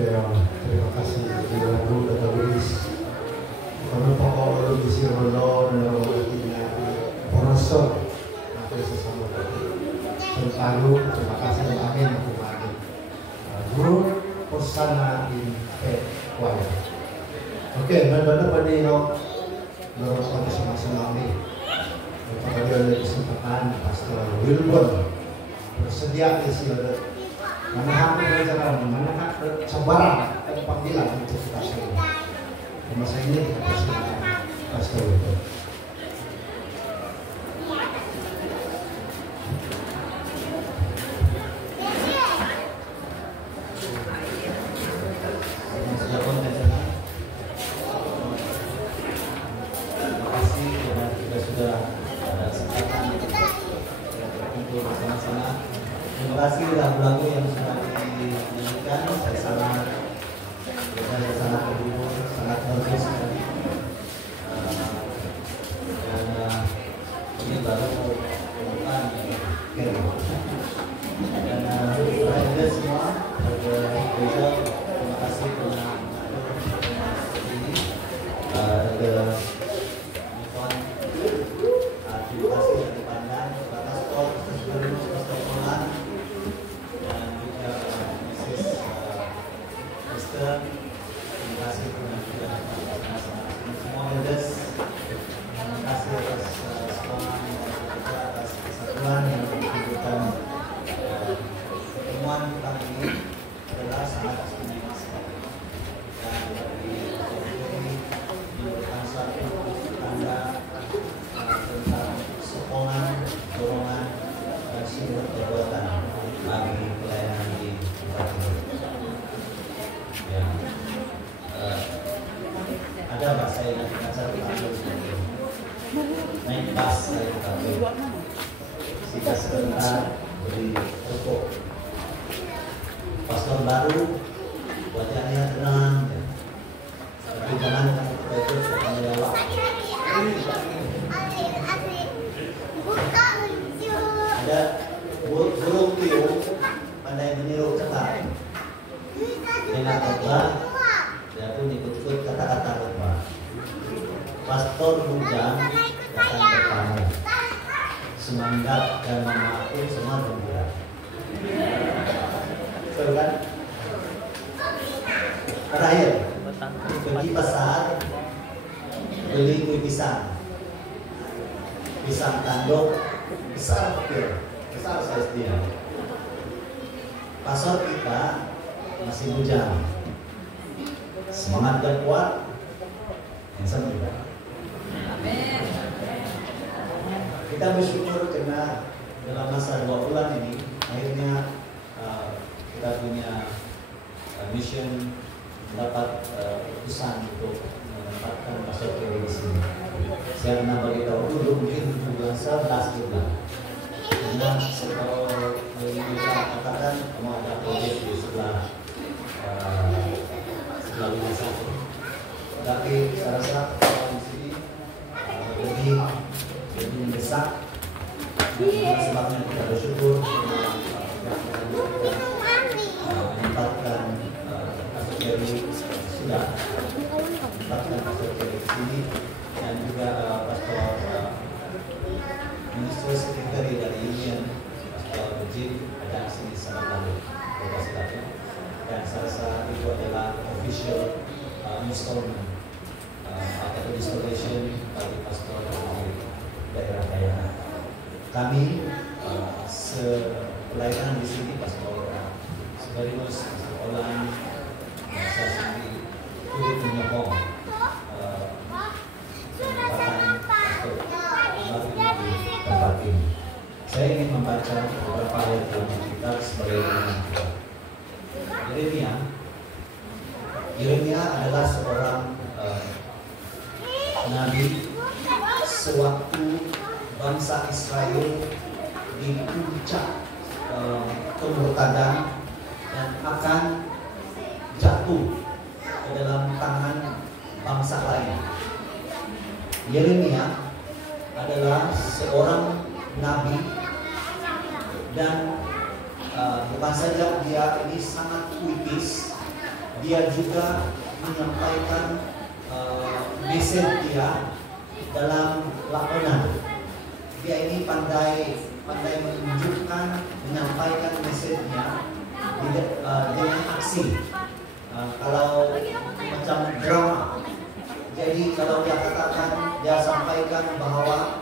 Oke, terima kasih di lagu dan tulis. Kami pokok di Sirolo dan Romatina Porosor nanti sesama tadi. Selalu terima kasih amin amin. Guru Persana in Choir. Oke, benar-benar pada ino dorong pada sama-sama nih. Pada dia ada kesempatan Pastor Wilbon bersedia di sini. Mana pelajaran, mana cabaran dan panggilan untuk kita semua. Masa ini kita persilakan Pastor Wilbon. Terima kasih lagu-lagu yang sudah dinyanyikan. Saya sangat terhibur, sangat bagus sekali. Dan ini baru pembukaan dan ada semua ada gereja. Terima kasih telah mengatur ini. Ada Nifon, terima kasih yang dipandang kepada Pastor Polan dan juga Mrs. Esther. Terima kasih kepada semua leaders. Terima kasih atas semua atas kesatuan yang menunjukkan pertemuan kita ini adalah sangat istimewa sekali. Dan dari ini diberikan satu tanda tentang sokongan, dorongan, dan sumber kekuatan bagi pelayanan di tempat ini. Ya, ada bahasa yang ngajar naik pas dari kami. Jika sebentar beri rokok. Pastor baru, wajahnya tenang, tapi jangan kamu terkejut akan melewat. Ada burung piung pandai meniru cepat. Dengar khotbah, dia pun ikut-ikut kata-kata khotbah. Pastor Bujang datang ke tamu. Semangat dan mama pun semua gembira. Seru kan? Terakhir, pergi pasar beli kue pisang. Pisang tanduk besar kecil, besar size dia. Pasar kita masih bujang, semangat dan kuat, handsome juga. Kita bersyukur karena dalam masa 2 bulan ini akhirnya kita punya mission mendapat keputusan untuk menempatkan Pastor Kerry di sini. Saya pernah beritahu dulu mungkin bulan 11 bulan. Karena kalau kita katakan mau ada proyek di sebelah rumah sakit. Tapi saya rasa di sini lebih mendesak. Sebabnya kita bersyukur menempatkan Pastor Kerry sudah menempatkan Pastor Kerry di sini dan juga Pastor Minister Sekretari dari Union Pastor Bejin ada di sini sama kami. Dan saya rasa itu adalah official installment atau installation bagi Pastor dari daerah Dayak. Kami pelayanan di sini Pastor Sekaligus Pastor Olan, saya sendiri turut menyokong penempatan Pastor baru di tempat ini. Saya ingin membaca beberapa ayat dalam Alkitab sebagai pengantar. Yeremia adalah seorang nabi sewaktu bangsa Israel di puncak kemurtadan dan akan jatuh ke dalam tangan bangsa lain. Yeremia adalah seorang nabi dan bukan saja dia ini sangat puitis, dia juga menyampaikan message dia dalam lakonan. Dia ini pandai menunjukkan, menyampaikan message-nya dengan aksi. Kalau macam drama. Jadi kalau dia katakan, dia sampaikan bahwa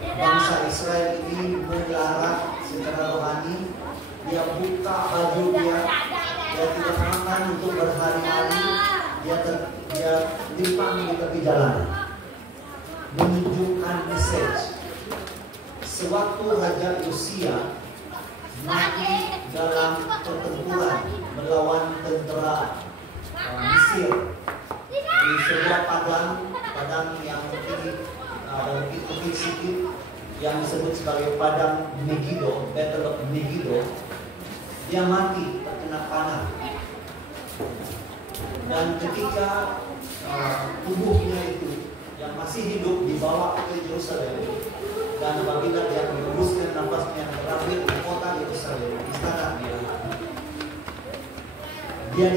bangsa Israel ini melarat secara rohani, dia buka baju dia tidak makan untuk berhari-hari, dia limpang di tepi jalan, menunjukkan message. Sewaktu Raja Yosia mati dalam pertempuran melawan tentera Mesir di sebuah padang yang bukit sedikit yang disebut sebagai padang Megiddo, Battle of Megiddo. Dia mati terkena panah, dan ketika tubuhnya itu yang masih hidup dibawa ke Yerusalem, dan apabila dia menembuskan nafasnya terakhir di kota Yerusalem, istana dia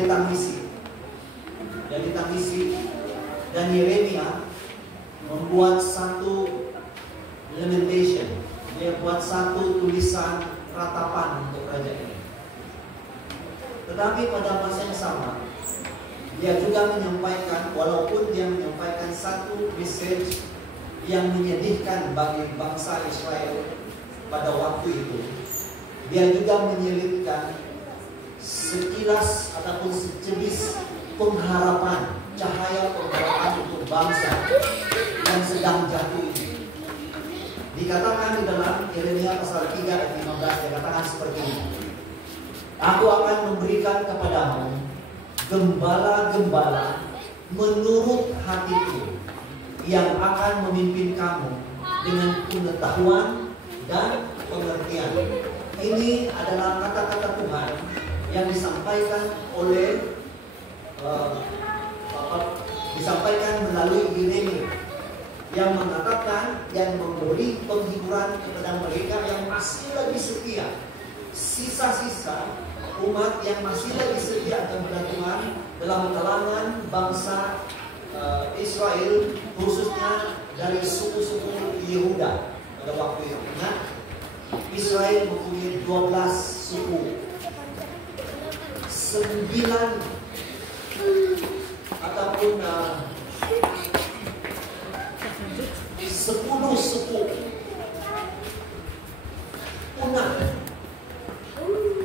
ditangisi, dan Yeremia membuat satu lamentation, dia buat satu tulisan ratapan untuk raja ini. Tetapi pada masa yang sama, dia juga menyampaikan, walaupun dia menyampaikan satu message yang menyedihkan bagi bangsa Israel pada waktu itu, dia juga menyelipkan sekilas ataupun secebis pengharapan, cahaya pengharapan untuk bangsa yang sedang jatuh ini. Dikatakan di dalam Yeremia pasal 3 ayat 15, dikatakan seperti ini: Aku akan memberikan kepadamu gembala-gembala menurut hatiku, yang akan memimpin kamu dengan pengetahuan dan pengertian. Ini adalah kata-kata Tuhan yang disampaikan melalui Yeremia, yang mengatakan, yang memberi penghiburan kepada mereka yang masih lagi setia, sisa-sisa umat yang masih lagi setia kepada Tuhan dalam kalangan bangsa Israel, khususnya dari suku-suku Yehuda pada waktu itu. Ingat, Israel mempunyai 12 suku, 9 ataupun 10 suku punah,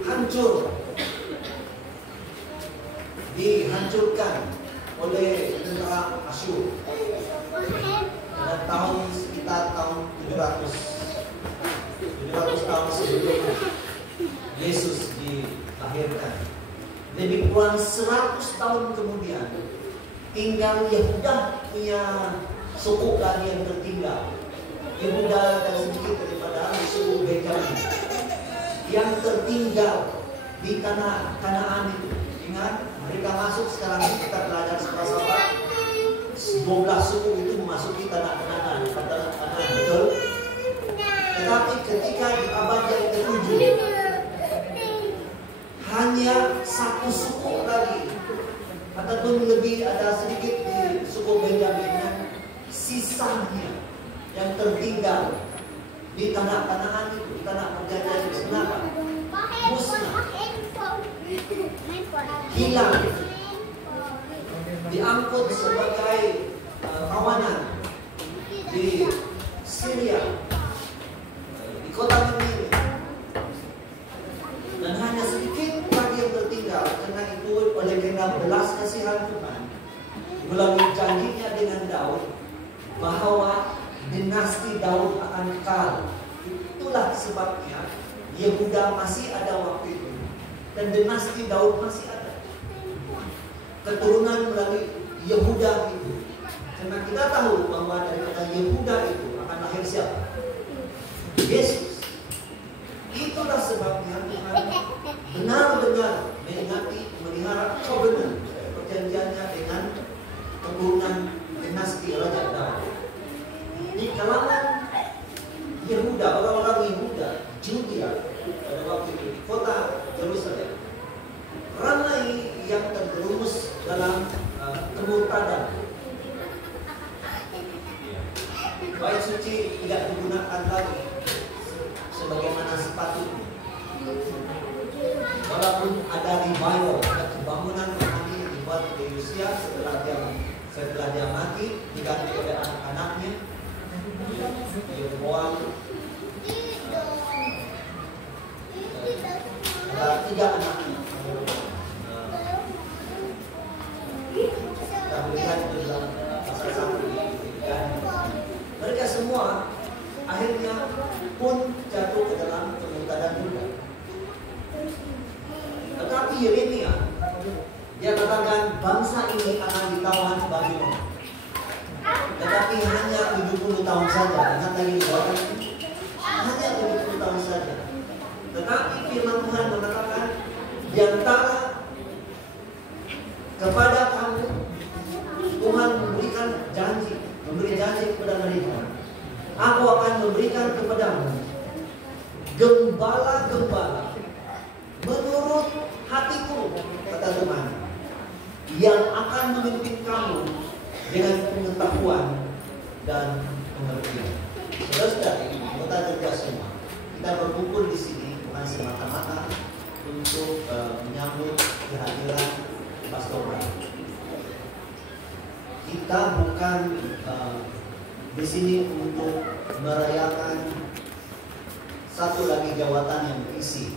hancur, dihancurkan oleh tentara Asyur pada tahun sekitar tahun 700 tahun sebelum Yesus dilahirkan. Lebih kurang 100 tahun kemudian, tinggal Yehuda punya suku lagi yang tertinggal. Yehuda dan sedikit daripada suku Benjamin yang tertinggal di tanah Kanaan itu. Ingat, mereka masuk sekarang ini, kita belajar sahabat, 12 suku itu memasuki tanah Kanaan, betul. Tetapi ketika di abad yang ke-7, hanya satu suku lagi, ataupun lebih ada sedikit di suku Benjamin yang sisanya yang tertinggal di tanah Kanaan itu, di tanah perjanjian itu. Kenapa? Musnah, hilang, diangkut sebagai tawanan di Syria, di kota Memphis, dan hanya sedikit lagi yang tertinggal. Karena itu, karena belas kasihan Tuhan melalui janjinya dengan Daud bahwa dinasti Daud akan kekal. Itulah sebabnya Yehuda masih ada waktu itu, dan dinasti Daud masih ada, keturunan melalui Yehuda itu. Karena kita tahu bahwa daripada Yehuda itu akan lahir siapa? Yesus. Itulah sebabnya Tuhan benar-benar melihara covenant, perjanjiannya dengan keturunan dinasti Raja Daud. Di kalangan Yehuda, orang-orang Yehuda, Judea pada waktu itu, kota Yerusalem, ramai yang terjerumus dalam kemurtadan. Bait suci tidak digunakan lagi sebagaimana sepatutnya. Walaupun ada revival, ada kebangunan rohani yang dibuat di Yerusalem setelah dia mati, diganti oleh anak-anaknya, Yeroboam, ada 3 anaknya. Kita melihat di dalam pasal 1 mereka semua akhirnya pun jatuh ke dalam kemurtadan juga. Tetapi Yeremia, dia katakan bangsa ini akan ditawan Babylon. Tetapi hanya 70 tahun saja. Ingat lagi bahwa hanya 70 tahun saja. Tetapi firman Tuhan mengatakan di antara kepada kamu Tuhan memberi janji kepada mereka. Aku akan memberikan kepadamu gembala-gembala menurut hatiku, kata Tuhan, yang akan memimpin kamu dengan pengetahuan dan pengertian. Saudara-saudari, anggota kerja semua, kita berkumpul di sini bukan semata-mata untuk menyambut kehadiran Pastor Brian. Kita bukan di sini untuk merayakan satu lagi jawatan yang berisi,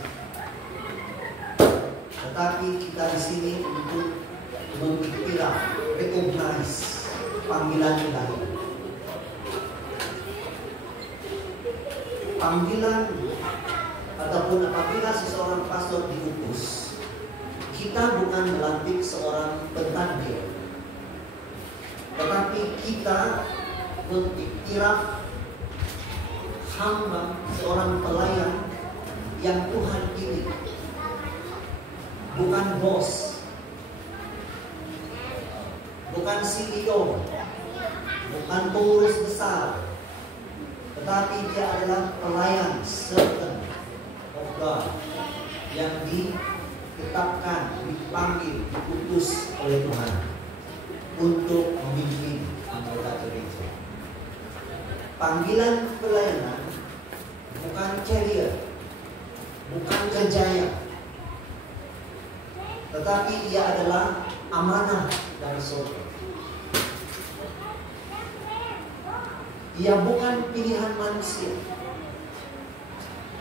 tetapi kita di sini untuk mengiktiraf, recognize panggilan ilahi. Panggilan ataupun apabila seseorang pastor diutus, kita bukan melantik seorang pentadbir, tetapi kita mengiktiraf hamba, seorang pelayan yang Tuhan pilih, bukan bos, bukan CEO, bukan pengurus besar, tetapi dia adalah pelayan, servant of God, yang ditetapkan, dipanggil, diutus oleh Tuhan untuk memimpin anggota gereja. Panggilan pelayanan bukan career, bukan kerjaya, tetapi ia adalah amanah dari surga. Ia bukan pilihan manusia,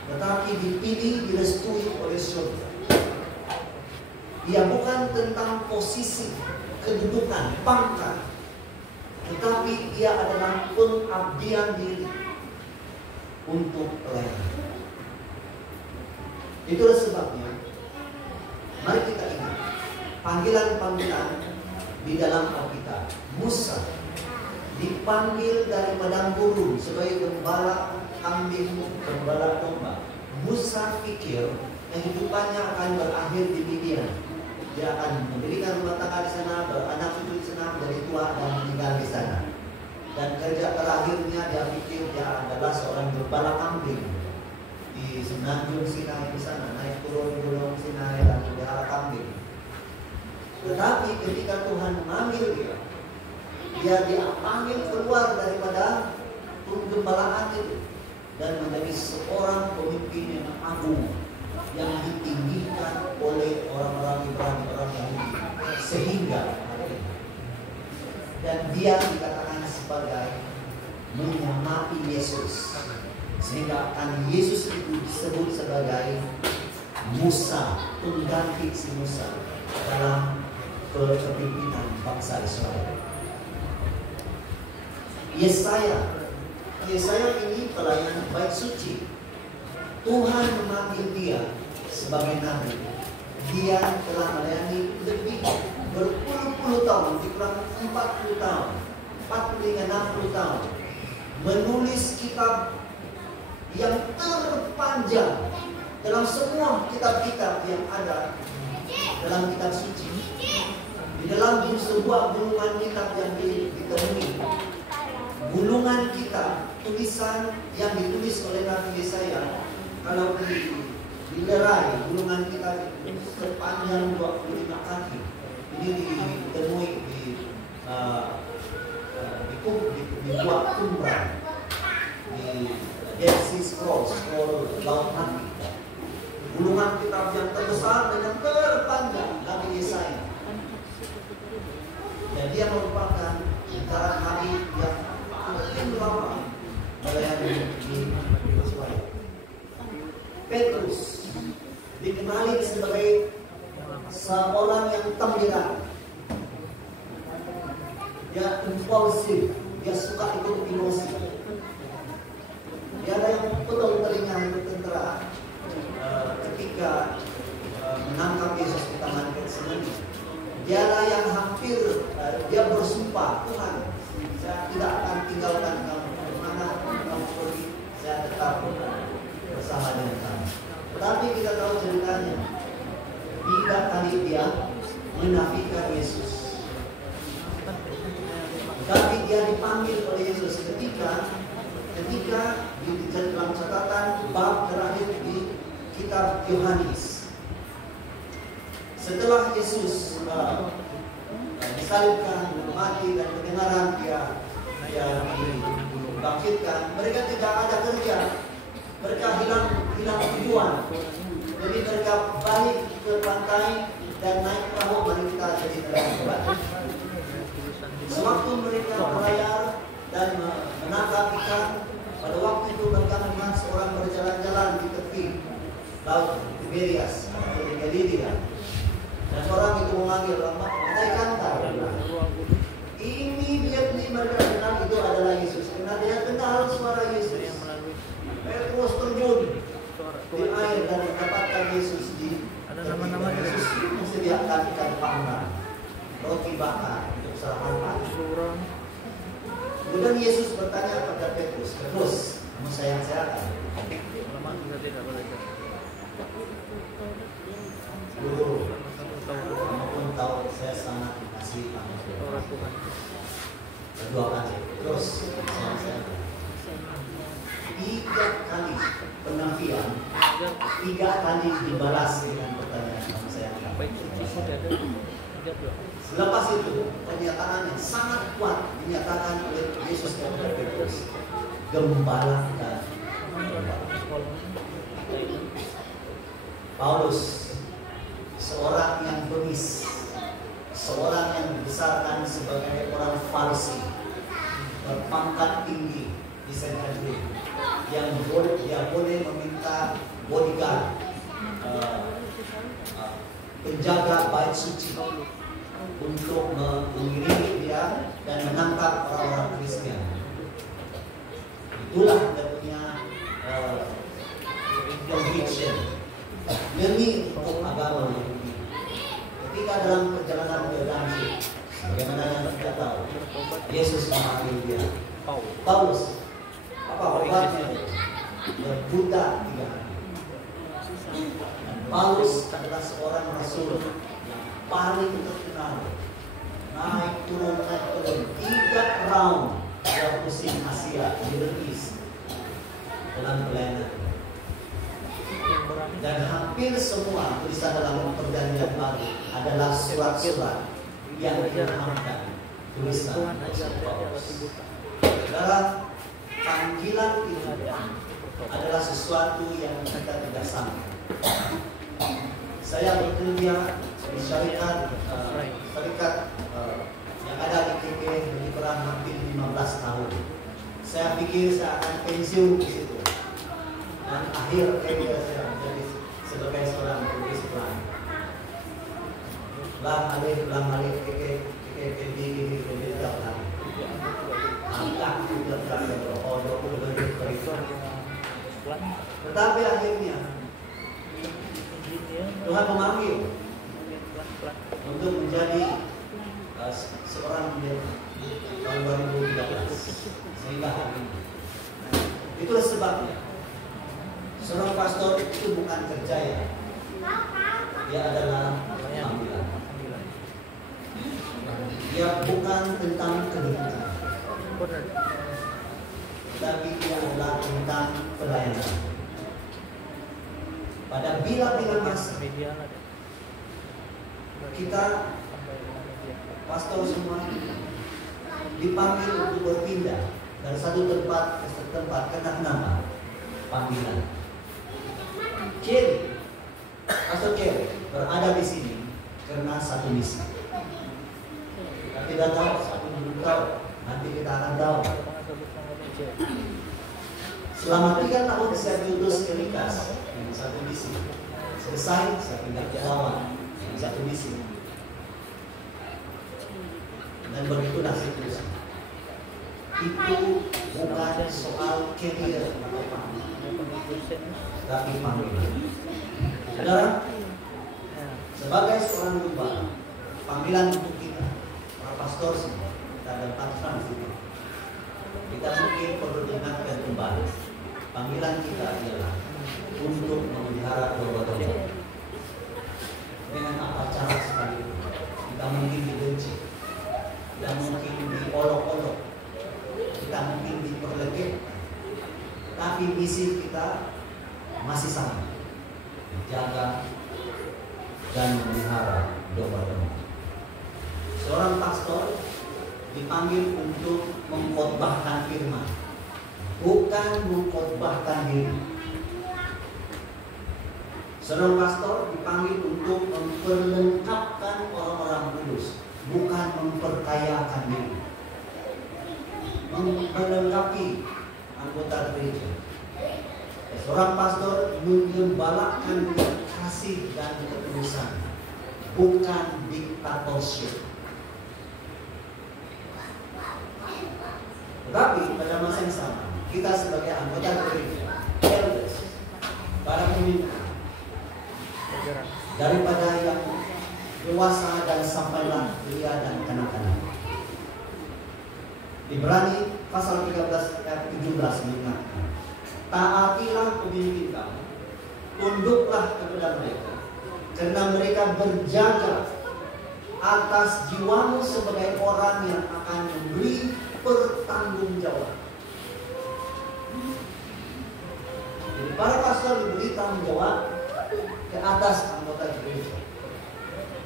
tetapi dipilih, direstui oleh surga. Ia bukan tentang posisi, kedudukan, pangkat, tetapi ia adalah pengabdian diri untuk pelayanan. Itulah sebabnya mari kita ingat panggilan-panggilan di dalam Alkitab. Musa dipanggil dari padang gurun sebagai gembala kambing, gembala domba. Musa pikir kehidupannya akan berakhir di Midian. Dia akan mendirikan rumah tangga di sana, beranak cucu di sana, menjadi tua dan meninggal di sana. Dan kerja terakhirnya dia pikir dia adalah seorang gembala kambing di Semenanjung Sinai di sana, naik turun gunung Sinai dan melihara kambing. Tetapi ketika Tuhan memanggil dia dipanggil keluar daripada penggembalaan itu dan menjadi seorang pemimpin yang agung, yang ditinggikan oleh orang-orang Ibrani, orang Yahudi, sehingga dan dia dikatakan sebagai menyamai Yesus, sehingga akan Yesus itu disebut sebagai Musa, pengganti si Musa dalam kepemimpinan bangsa Israel. Yesaya ini pelayan bait suci. Tuhan memanggil dia sebagai nabi. Dia telah melayani lebih berpuluh-puluh tahun, kurang 40 tahun, 40 hingga 60 tahun, menulis kitab yang terpanjang dalam semua kitab-kitab yang ada dalam kitab suci. Di dalam sebuah gulungan kitab yang ditemui, gulungan kitab tulisan yang ditulis oleh Nabi Yesaya, kalau dilerai, gulungan kita sepanjang 25 kaki. Ini ditemui di buah Qumran, di Dead Sea Scrolls, scroll Laut Mati. Gulungan kitab yang terbesar dan yang terpanjang, Nabi Yesaya. Dan dia merupakan antara nabi yang paling lama melayani di Israel. Petrus dikenali sebagai seorang yang tembiran. Dia impulsif, dia suka ikut emosi. Dia ada yang betul telinga itu tentera ketika menangkap Yesus di tangan Getsemani. Dialah yang hampir dia bersumpah, Tuhan, saya tidak akan tinggalkan kamu, kemana kamu pergi, saya tetap bersama dengan kamu. Tetapi kita tahu ceritanya, 3 kali dia menafikan Yesus. Tapi dia dipanggil oleh Yesus ketika di dalam catatan bab terakhir di kitab Yohanes. Setelah Yesus disalibkan, mati dan kebenaran dia dibangkitkan, mereka tidak ada kerja, mereka hilang tujuan. Jadi mereka balik ke pantai dan naik perahu, mari kita jadi nelayan. Sewaktu mereka berlayar dan menangkap ikan, pada waktu itu mereka melihat seorang berjalan-jalan di tepi laut Tiberias atau di Galilea. Dan orang itu memanggil, "Hai kantar." Ini mereka kenal itu adalah Yesus. Karena dia kenal suara Yesus. Petrus terjun di air dan mendapatkan Yesus di Yesus disediakan ikan panggang, roti bakar untuk sarapan. Kemudian Yesus bertanya kepada Petrus, "Petrus, kamu sayang saya kan?" "Guru, kamu pun tahu saya sangat dikasihi kamu." Kedua kali, terus sayang saya kan? 3 kali penafian, 3 kali dibalas dengan pertanyaan, "kamu sayang kan?" Selepas itu, pernyataan yang sangat kuat dinyatakan oleh Yesus kepada Petrus, "Gembala dan Paulus, seorang yang bengis, seorang yang dibesarkan sebagai orang Farisi, berpangkat tinggi di Sanhedrin, yang dia boleh meminta bodyguard, penjaga bait suci untuk mengiringi dia dan menangkap orang-orang Kristen. Itulah dia punya conviction demi untuk agama Yahudi. Ketika dalam perjalanan ke Damsyik, bagaimana yang kita tahu, Yesus memanggil dia, "Paulus, apa obatnya?" "Berbuta 3 hari." Paulus adalah seorang rasul yang paling terkenal, naik turun 3 round dia pusing Asia, Middle East dalam pelayanan. Dan hampir semua tulisan dalam Perjanjian Baru adalah surat-surat yang diilhamkan tulisan Paulus. Dalam panggilan itu adalah sesuatu yang kita tidak sangka. Saya bekerja di syarikat yang ada di KK lebih kurang hampir 15 tahun. Saya pikir saya akan pensiun di situ. Dan akhir kerja saya menjadi sebagai seorang penulis pelan. Ulang alik KK tidak lagi. Angkat tidak lagi. Oh, 20 lebih periksa. Tetapi akhirnya Tuhan memanggil untuk menjadi seorang tahun 2013 sehingga hari ini. Itulah sebabnya seorang pastor itu bukan kerja ya, dia adalah panggilan. Dia bukan tentang kedudukan, tapi dia adalah tentang pelayanan. pada bila-bila masa kita pastor semua dipanggil untuk berpindah dari satu tempat ke satu tempat karena nama panggilan. Kerry, Pastor Kerry berada di sini karena satu misi. Kita tidak tahu satu tahu, nanti kita akan tahu. Selama 3 tahun saya diutus ke Likas dengan satu misi. Selesai, saya pindah ke Lawan dengan satu misi. Dan begitu nasib terus. Itu bukan soal career atau tapi panggilan. Saudara, sebagai seorang gembala, panggilan untuk kita, para pastor semua, kita ada 4 orang di sini. Kita mungkin perlu diingatkan kembali. Panggilan kita adalah untuk memelihara domba-domba. Dengan apa cara sekalipun, kita mungkin dibenci, kita mungkin diolok-olok, kita mungkin diperlegek, tapi misi kita masih sama, menjaga dan memelihara domba-domba. Seorang pastor dipanggil untuk mengkhotbahkan firman, bukan mengkhotbahkan diri. Seorang pastor dipanggil untuk memperlengkapkan orang-orang kudus, bukan memperkayakan diri. Melengkapi anggota gereja. Seorang pastor menggembalakan kasih dan ketulusan, bukan diktatorship. Tetapi pada masa yang sama, kita sebagai anggota gereja, elders, para pemimpin, daripada yang dewasa dan sampailah pria dan kanak-kanak. Ibrani pasal 13 ayat 17 mengingatkan, taatilah pemimpin kamu, tunduklah kepada mereka, karena mereka berjaga atas jiwamu sebagai orang yang akan memberi pertanggungjawab. Jadi para pastor diberi tanggung jawab ke atas anggota gereja.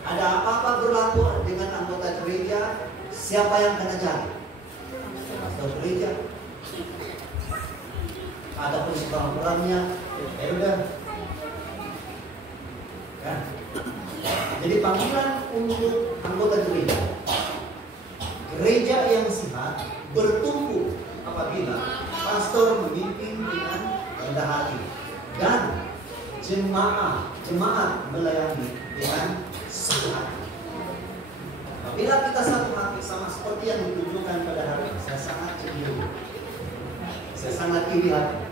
Ada apa-apa berlaku dengan anggota gereja, siapa yang kena cari? Pastor gereja. Ataupun sekurang-kurangnya, ya udah. Kan? Jadi panggilan untuk anggota gereja. Gereja yang sehat bertumbuh apabila pastor memimpin dengan rendah hati dan jemaat melayani dengan sehat. Apabila kita satu hati, sama seperti yang ditunjukkan pada hari ini, saya sangat cemburu, saya sangat iri hati.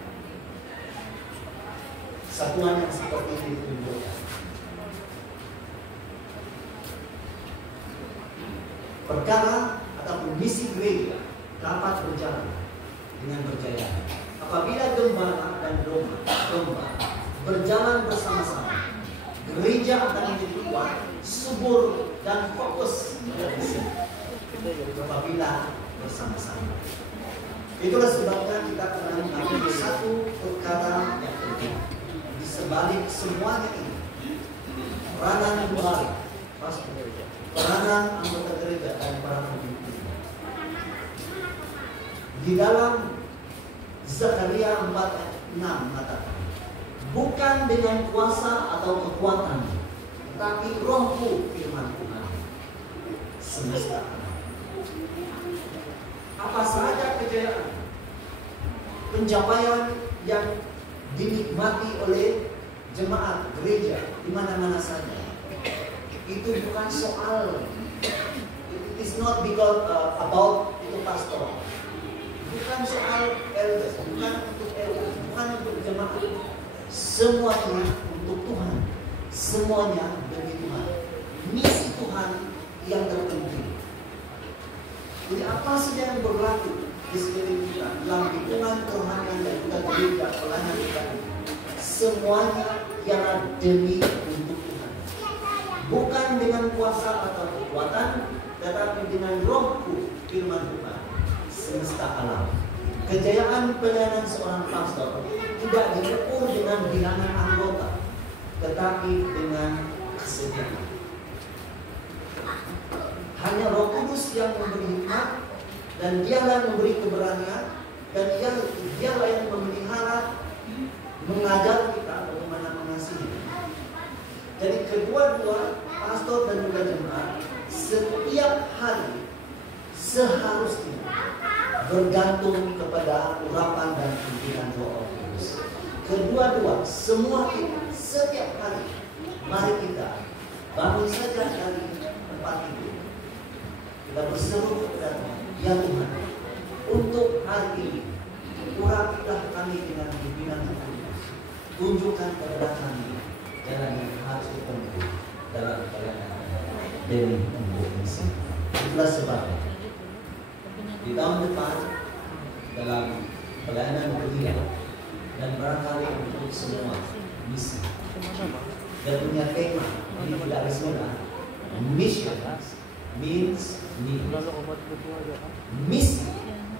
Satuan yang seperti ini ditunjukkan. Perkara ataupun misi gereja dapat berjalan dengan berjaya apabila gembala dan domba berjalan bersama-sama. Gereja akan menjadi kuat, subur dan fokus pada misi apabila bersama-sama. Itulah sebabnya kita akan mengambil satu perkara yang penting di sebalik semuanya ini. Peranan kembali, peranan anggota gereja dan para pemimpin. Di dalam Zakaria 4:6 mengatakan, bukan dengan kuasa atau kekuatan, tapi rohku, firman Tuhan semesta. Apa saja kejayaan, pencapaian yang dinikmati oleh jemaat gereja di mana-mana saja, itu bukan soal, it is not because about itu pastor, bukan soal elders, bukan untuk elders, bukan untuk jemaat. Semuanya untuk Tuhan, semuanya demi Tuhan. Misi Tuhan yang terpenting. Jadi apa saja yang berlaku di sekeliling kita dalam lingkungan kerohanian dan juga gereja pelayanan kita, semuanya yang demi untuk Tuhan. Bukan dengan kuasa atau kekuatan, tetapi dengan rohku, firman Tuhan semesta alam. Kejayaan pelayanan seorang pastor tidak diukur dengan bilangan anggota, tetapi dengan kesediaan. Hanya Roh Kudus yang memberi hikmat, dan Dialah yang memberi keberanian, dan Dialah yang memelihara, mengajar kita bagaimana mengasihi. Jadi kedua-dua, pastor dan juga jemaat, setiap hari seharusnya bergantung kepada urapan dan pimpinan Roh Kudus. Kedua-dua, semua kita, setiap hari, mari kita bangun saja dari tempat tidur. Kita berseru kepada Tuhan, ya Tuhan, untuk hari ini, urapilah kami dengan pimpinan Roh Kudus. Tunjukkan kepada kami jalan yang harus ditempuh dalam pelayanan demi untuk misi. Itulah sebabnya di tahun depan dalam pelayanan dunia dan barangkali untuk semua misi dan punya tema ini tidak resmi, mission means need. Misi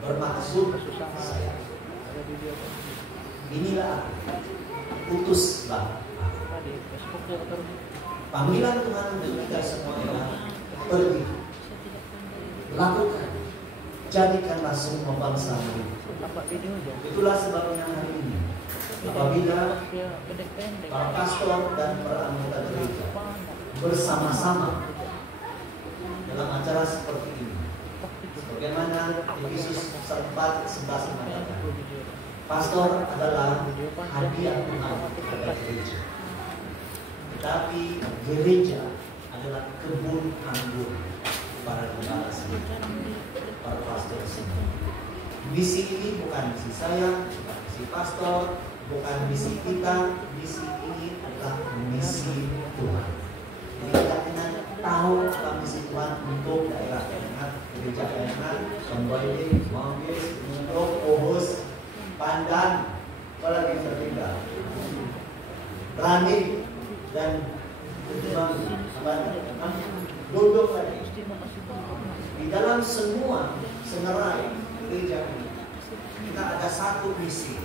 bermaksud saya. Inilah utuslah. Panggilan Tuhan untuk kita semua ialah pergi, lakukan, jadikanlah semua bangsa murid. Itulah sebabnya hari ini apabila para pastor dan para anggota gereja bersama-sama dalam acara seperti ini, sebagaimana Efesus 4:11 mengatakan, pastor adalah hadiah Tuhan kepada gereja, tetapi gereja adalah kebun anggur para gembala sendiri, para pastor sendiri. Misi ini bukan misi saya, bukan misi pastor, bukan misi kita. Misi ini adalah misi Tuhan. Jadi kita ingin tahu apa misi Tuhan untuk daerah Kenat, gereja Kenat, Tomboide, Mawis, Muntok, Ohos, Pandan, apalagi yang tertinggal, Rani dan Duduk lagi. Di dalam semua senerai gereja ini kita ada satu misi.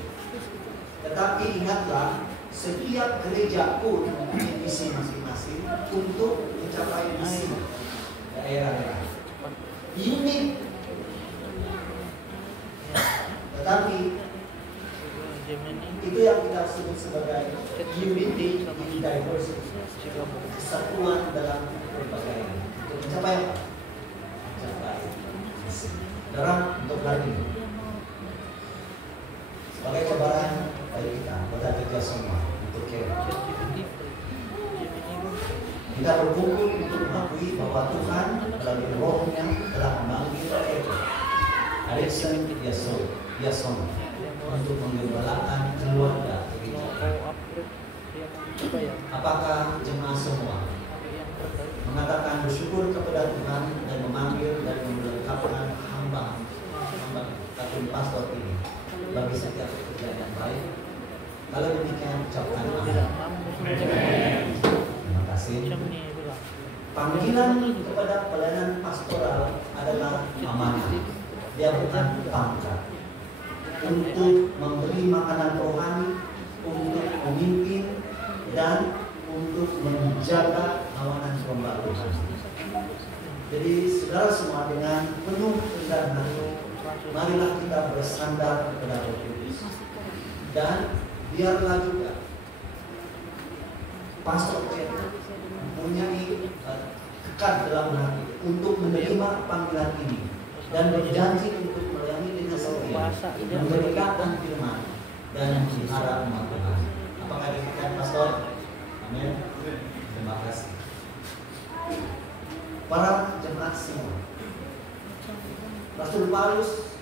Tetapi ingatlah, setiap gereja pun mempunyai misi masing-masing untuk mencapai misi daerah-daerah. Unik. Tetapi itu yang kita sebut sebagai unity in diversity, kesatuan dalam perbedaan. Untuk mencapai apa? Mencapai misi. Dalam untuk hari ini, sebagai cobaan bagi kita, kita kerja semua untuk kita berkumpul untuk mengakui bahwa Tuhan melalui Roh-Nya telah memanggil Alexander Yason untuk menggembalakan keluarga gereja. Apakah jemaah semua mengatakan bersyukur kepada Tuhan dan memanggil dan melengkapkan hamba takun pastor ini bagi setiap pekerjaan yang baik? Kalau demikian, ucapkan amin. Terima kasih. Panggilan kepada pelayanan pastoral adalah amanah. Dia bukan pangkat. Untuk memberi makanan rohani, untuk memimpin, dan untuk menjaga kawanan pembaruan. Jadi saudara semua, dengan penuh kerendahan hati, marilah kita bersandar kepada Roh Kudus. Dan biarlah juga pastor mempunyai kekal dalam hati untuk menerima panggilan ini dan berjanji untuk melayani dengan setia, memberitakan firman dan memelihara umat Tuhan. Apakah demikian, pastor? Amin. Terima kasih. Para jemaat semua, Rasul Paulus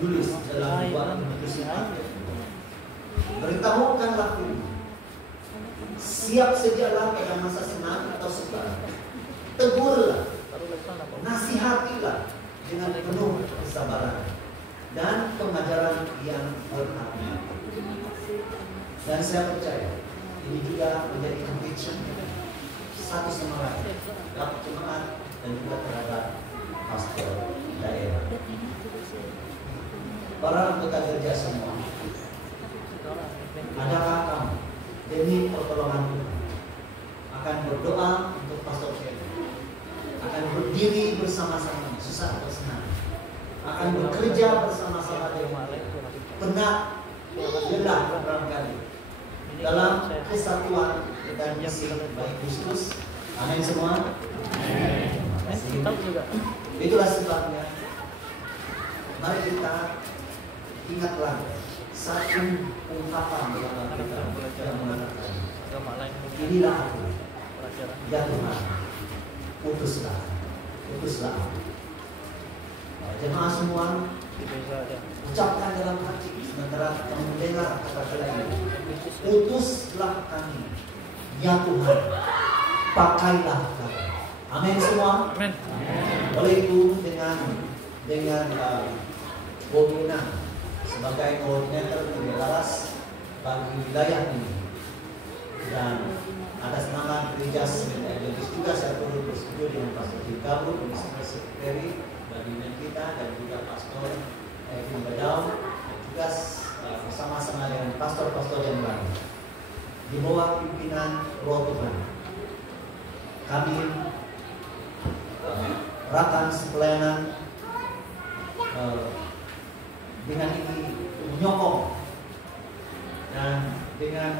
menulis dalam 2 Timotius 4, beritahukanlah firman, siap sedialah pada masa senang atau sukar, tegurlah, nasihatilah dengan penuh kesabaran dan pengajaran yang berarti. Dan saya percaya ini juga menjadi conviction satu sama lain dalam jemaat dan juga terhadap pastor daerah. Para anggota gereja semua, adakah kamu demi pertolongan Tuhan, akan berdoa untuk Pastor Ferry, akan berdiri bersama-sama, susah atau senang, akan bekerja bersama-sama dengan penat, lelah barangkali dalam kesatuan dan misi baik Kristus. Amin semua. Itulah sebabnya mari kita ingatlah satu ungkapan dalam Alkitab yang mengatakan, inilah aku, ya Tuhan, utuslah aku. Jemaah semua ucapkan dalam hati sementara kamu mendengar kata-kata ini, utuslah kami, ya Tuhan, pakailah kami. Amin semua. Amin. Oleh itu dengan Bobina sebagai koordinator Kebebalas bagi wilayah ini dan atas nama Gereja Semen Evangelis juga saya turut bersetuju dengan Pastor Dikabu, Komisioner Sekretari bagian kita dan juga Pastor Evin Bedau dan juga bersama-sama dengan pastor-pastor yang lain di bawah pimpinan Roh Tuhan. Kami rakan pelayanan dengan ini menyokong dan dengan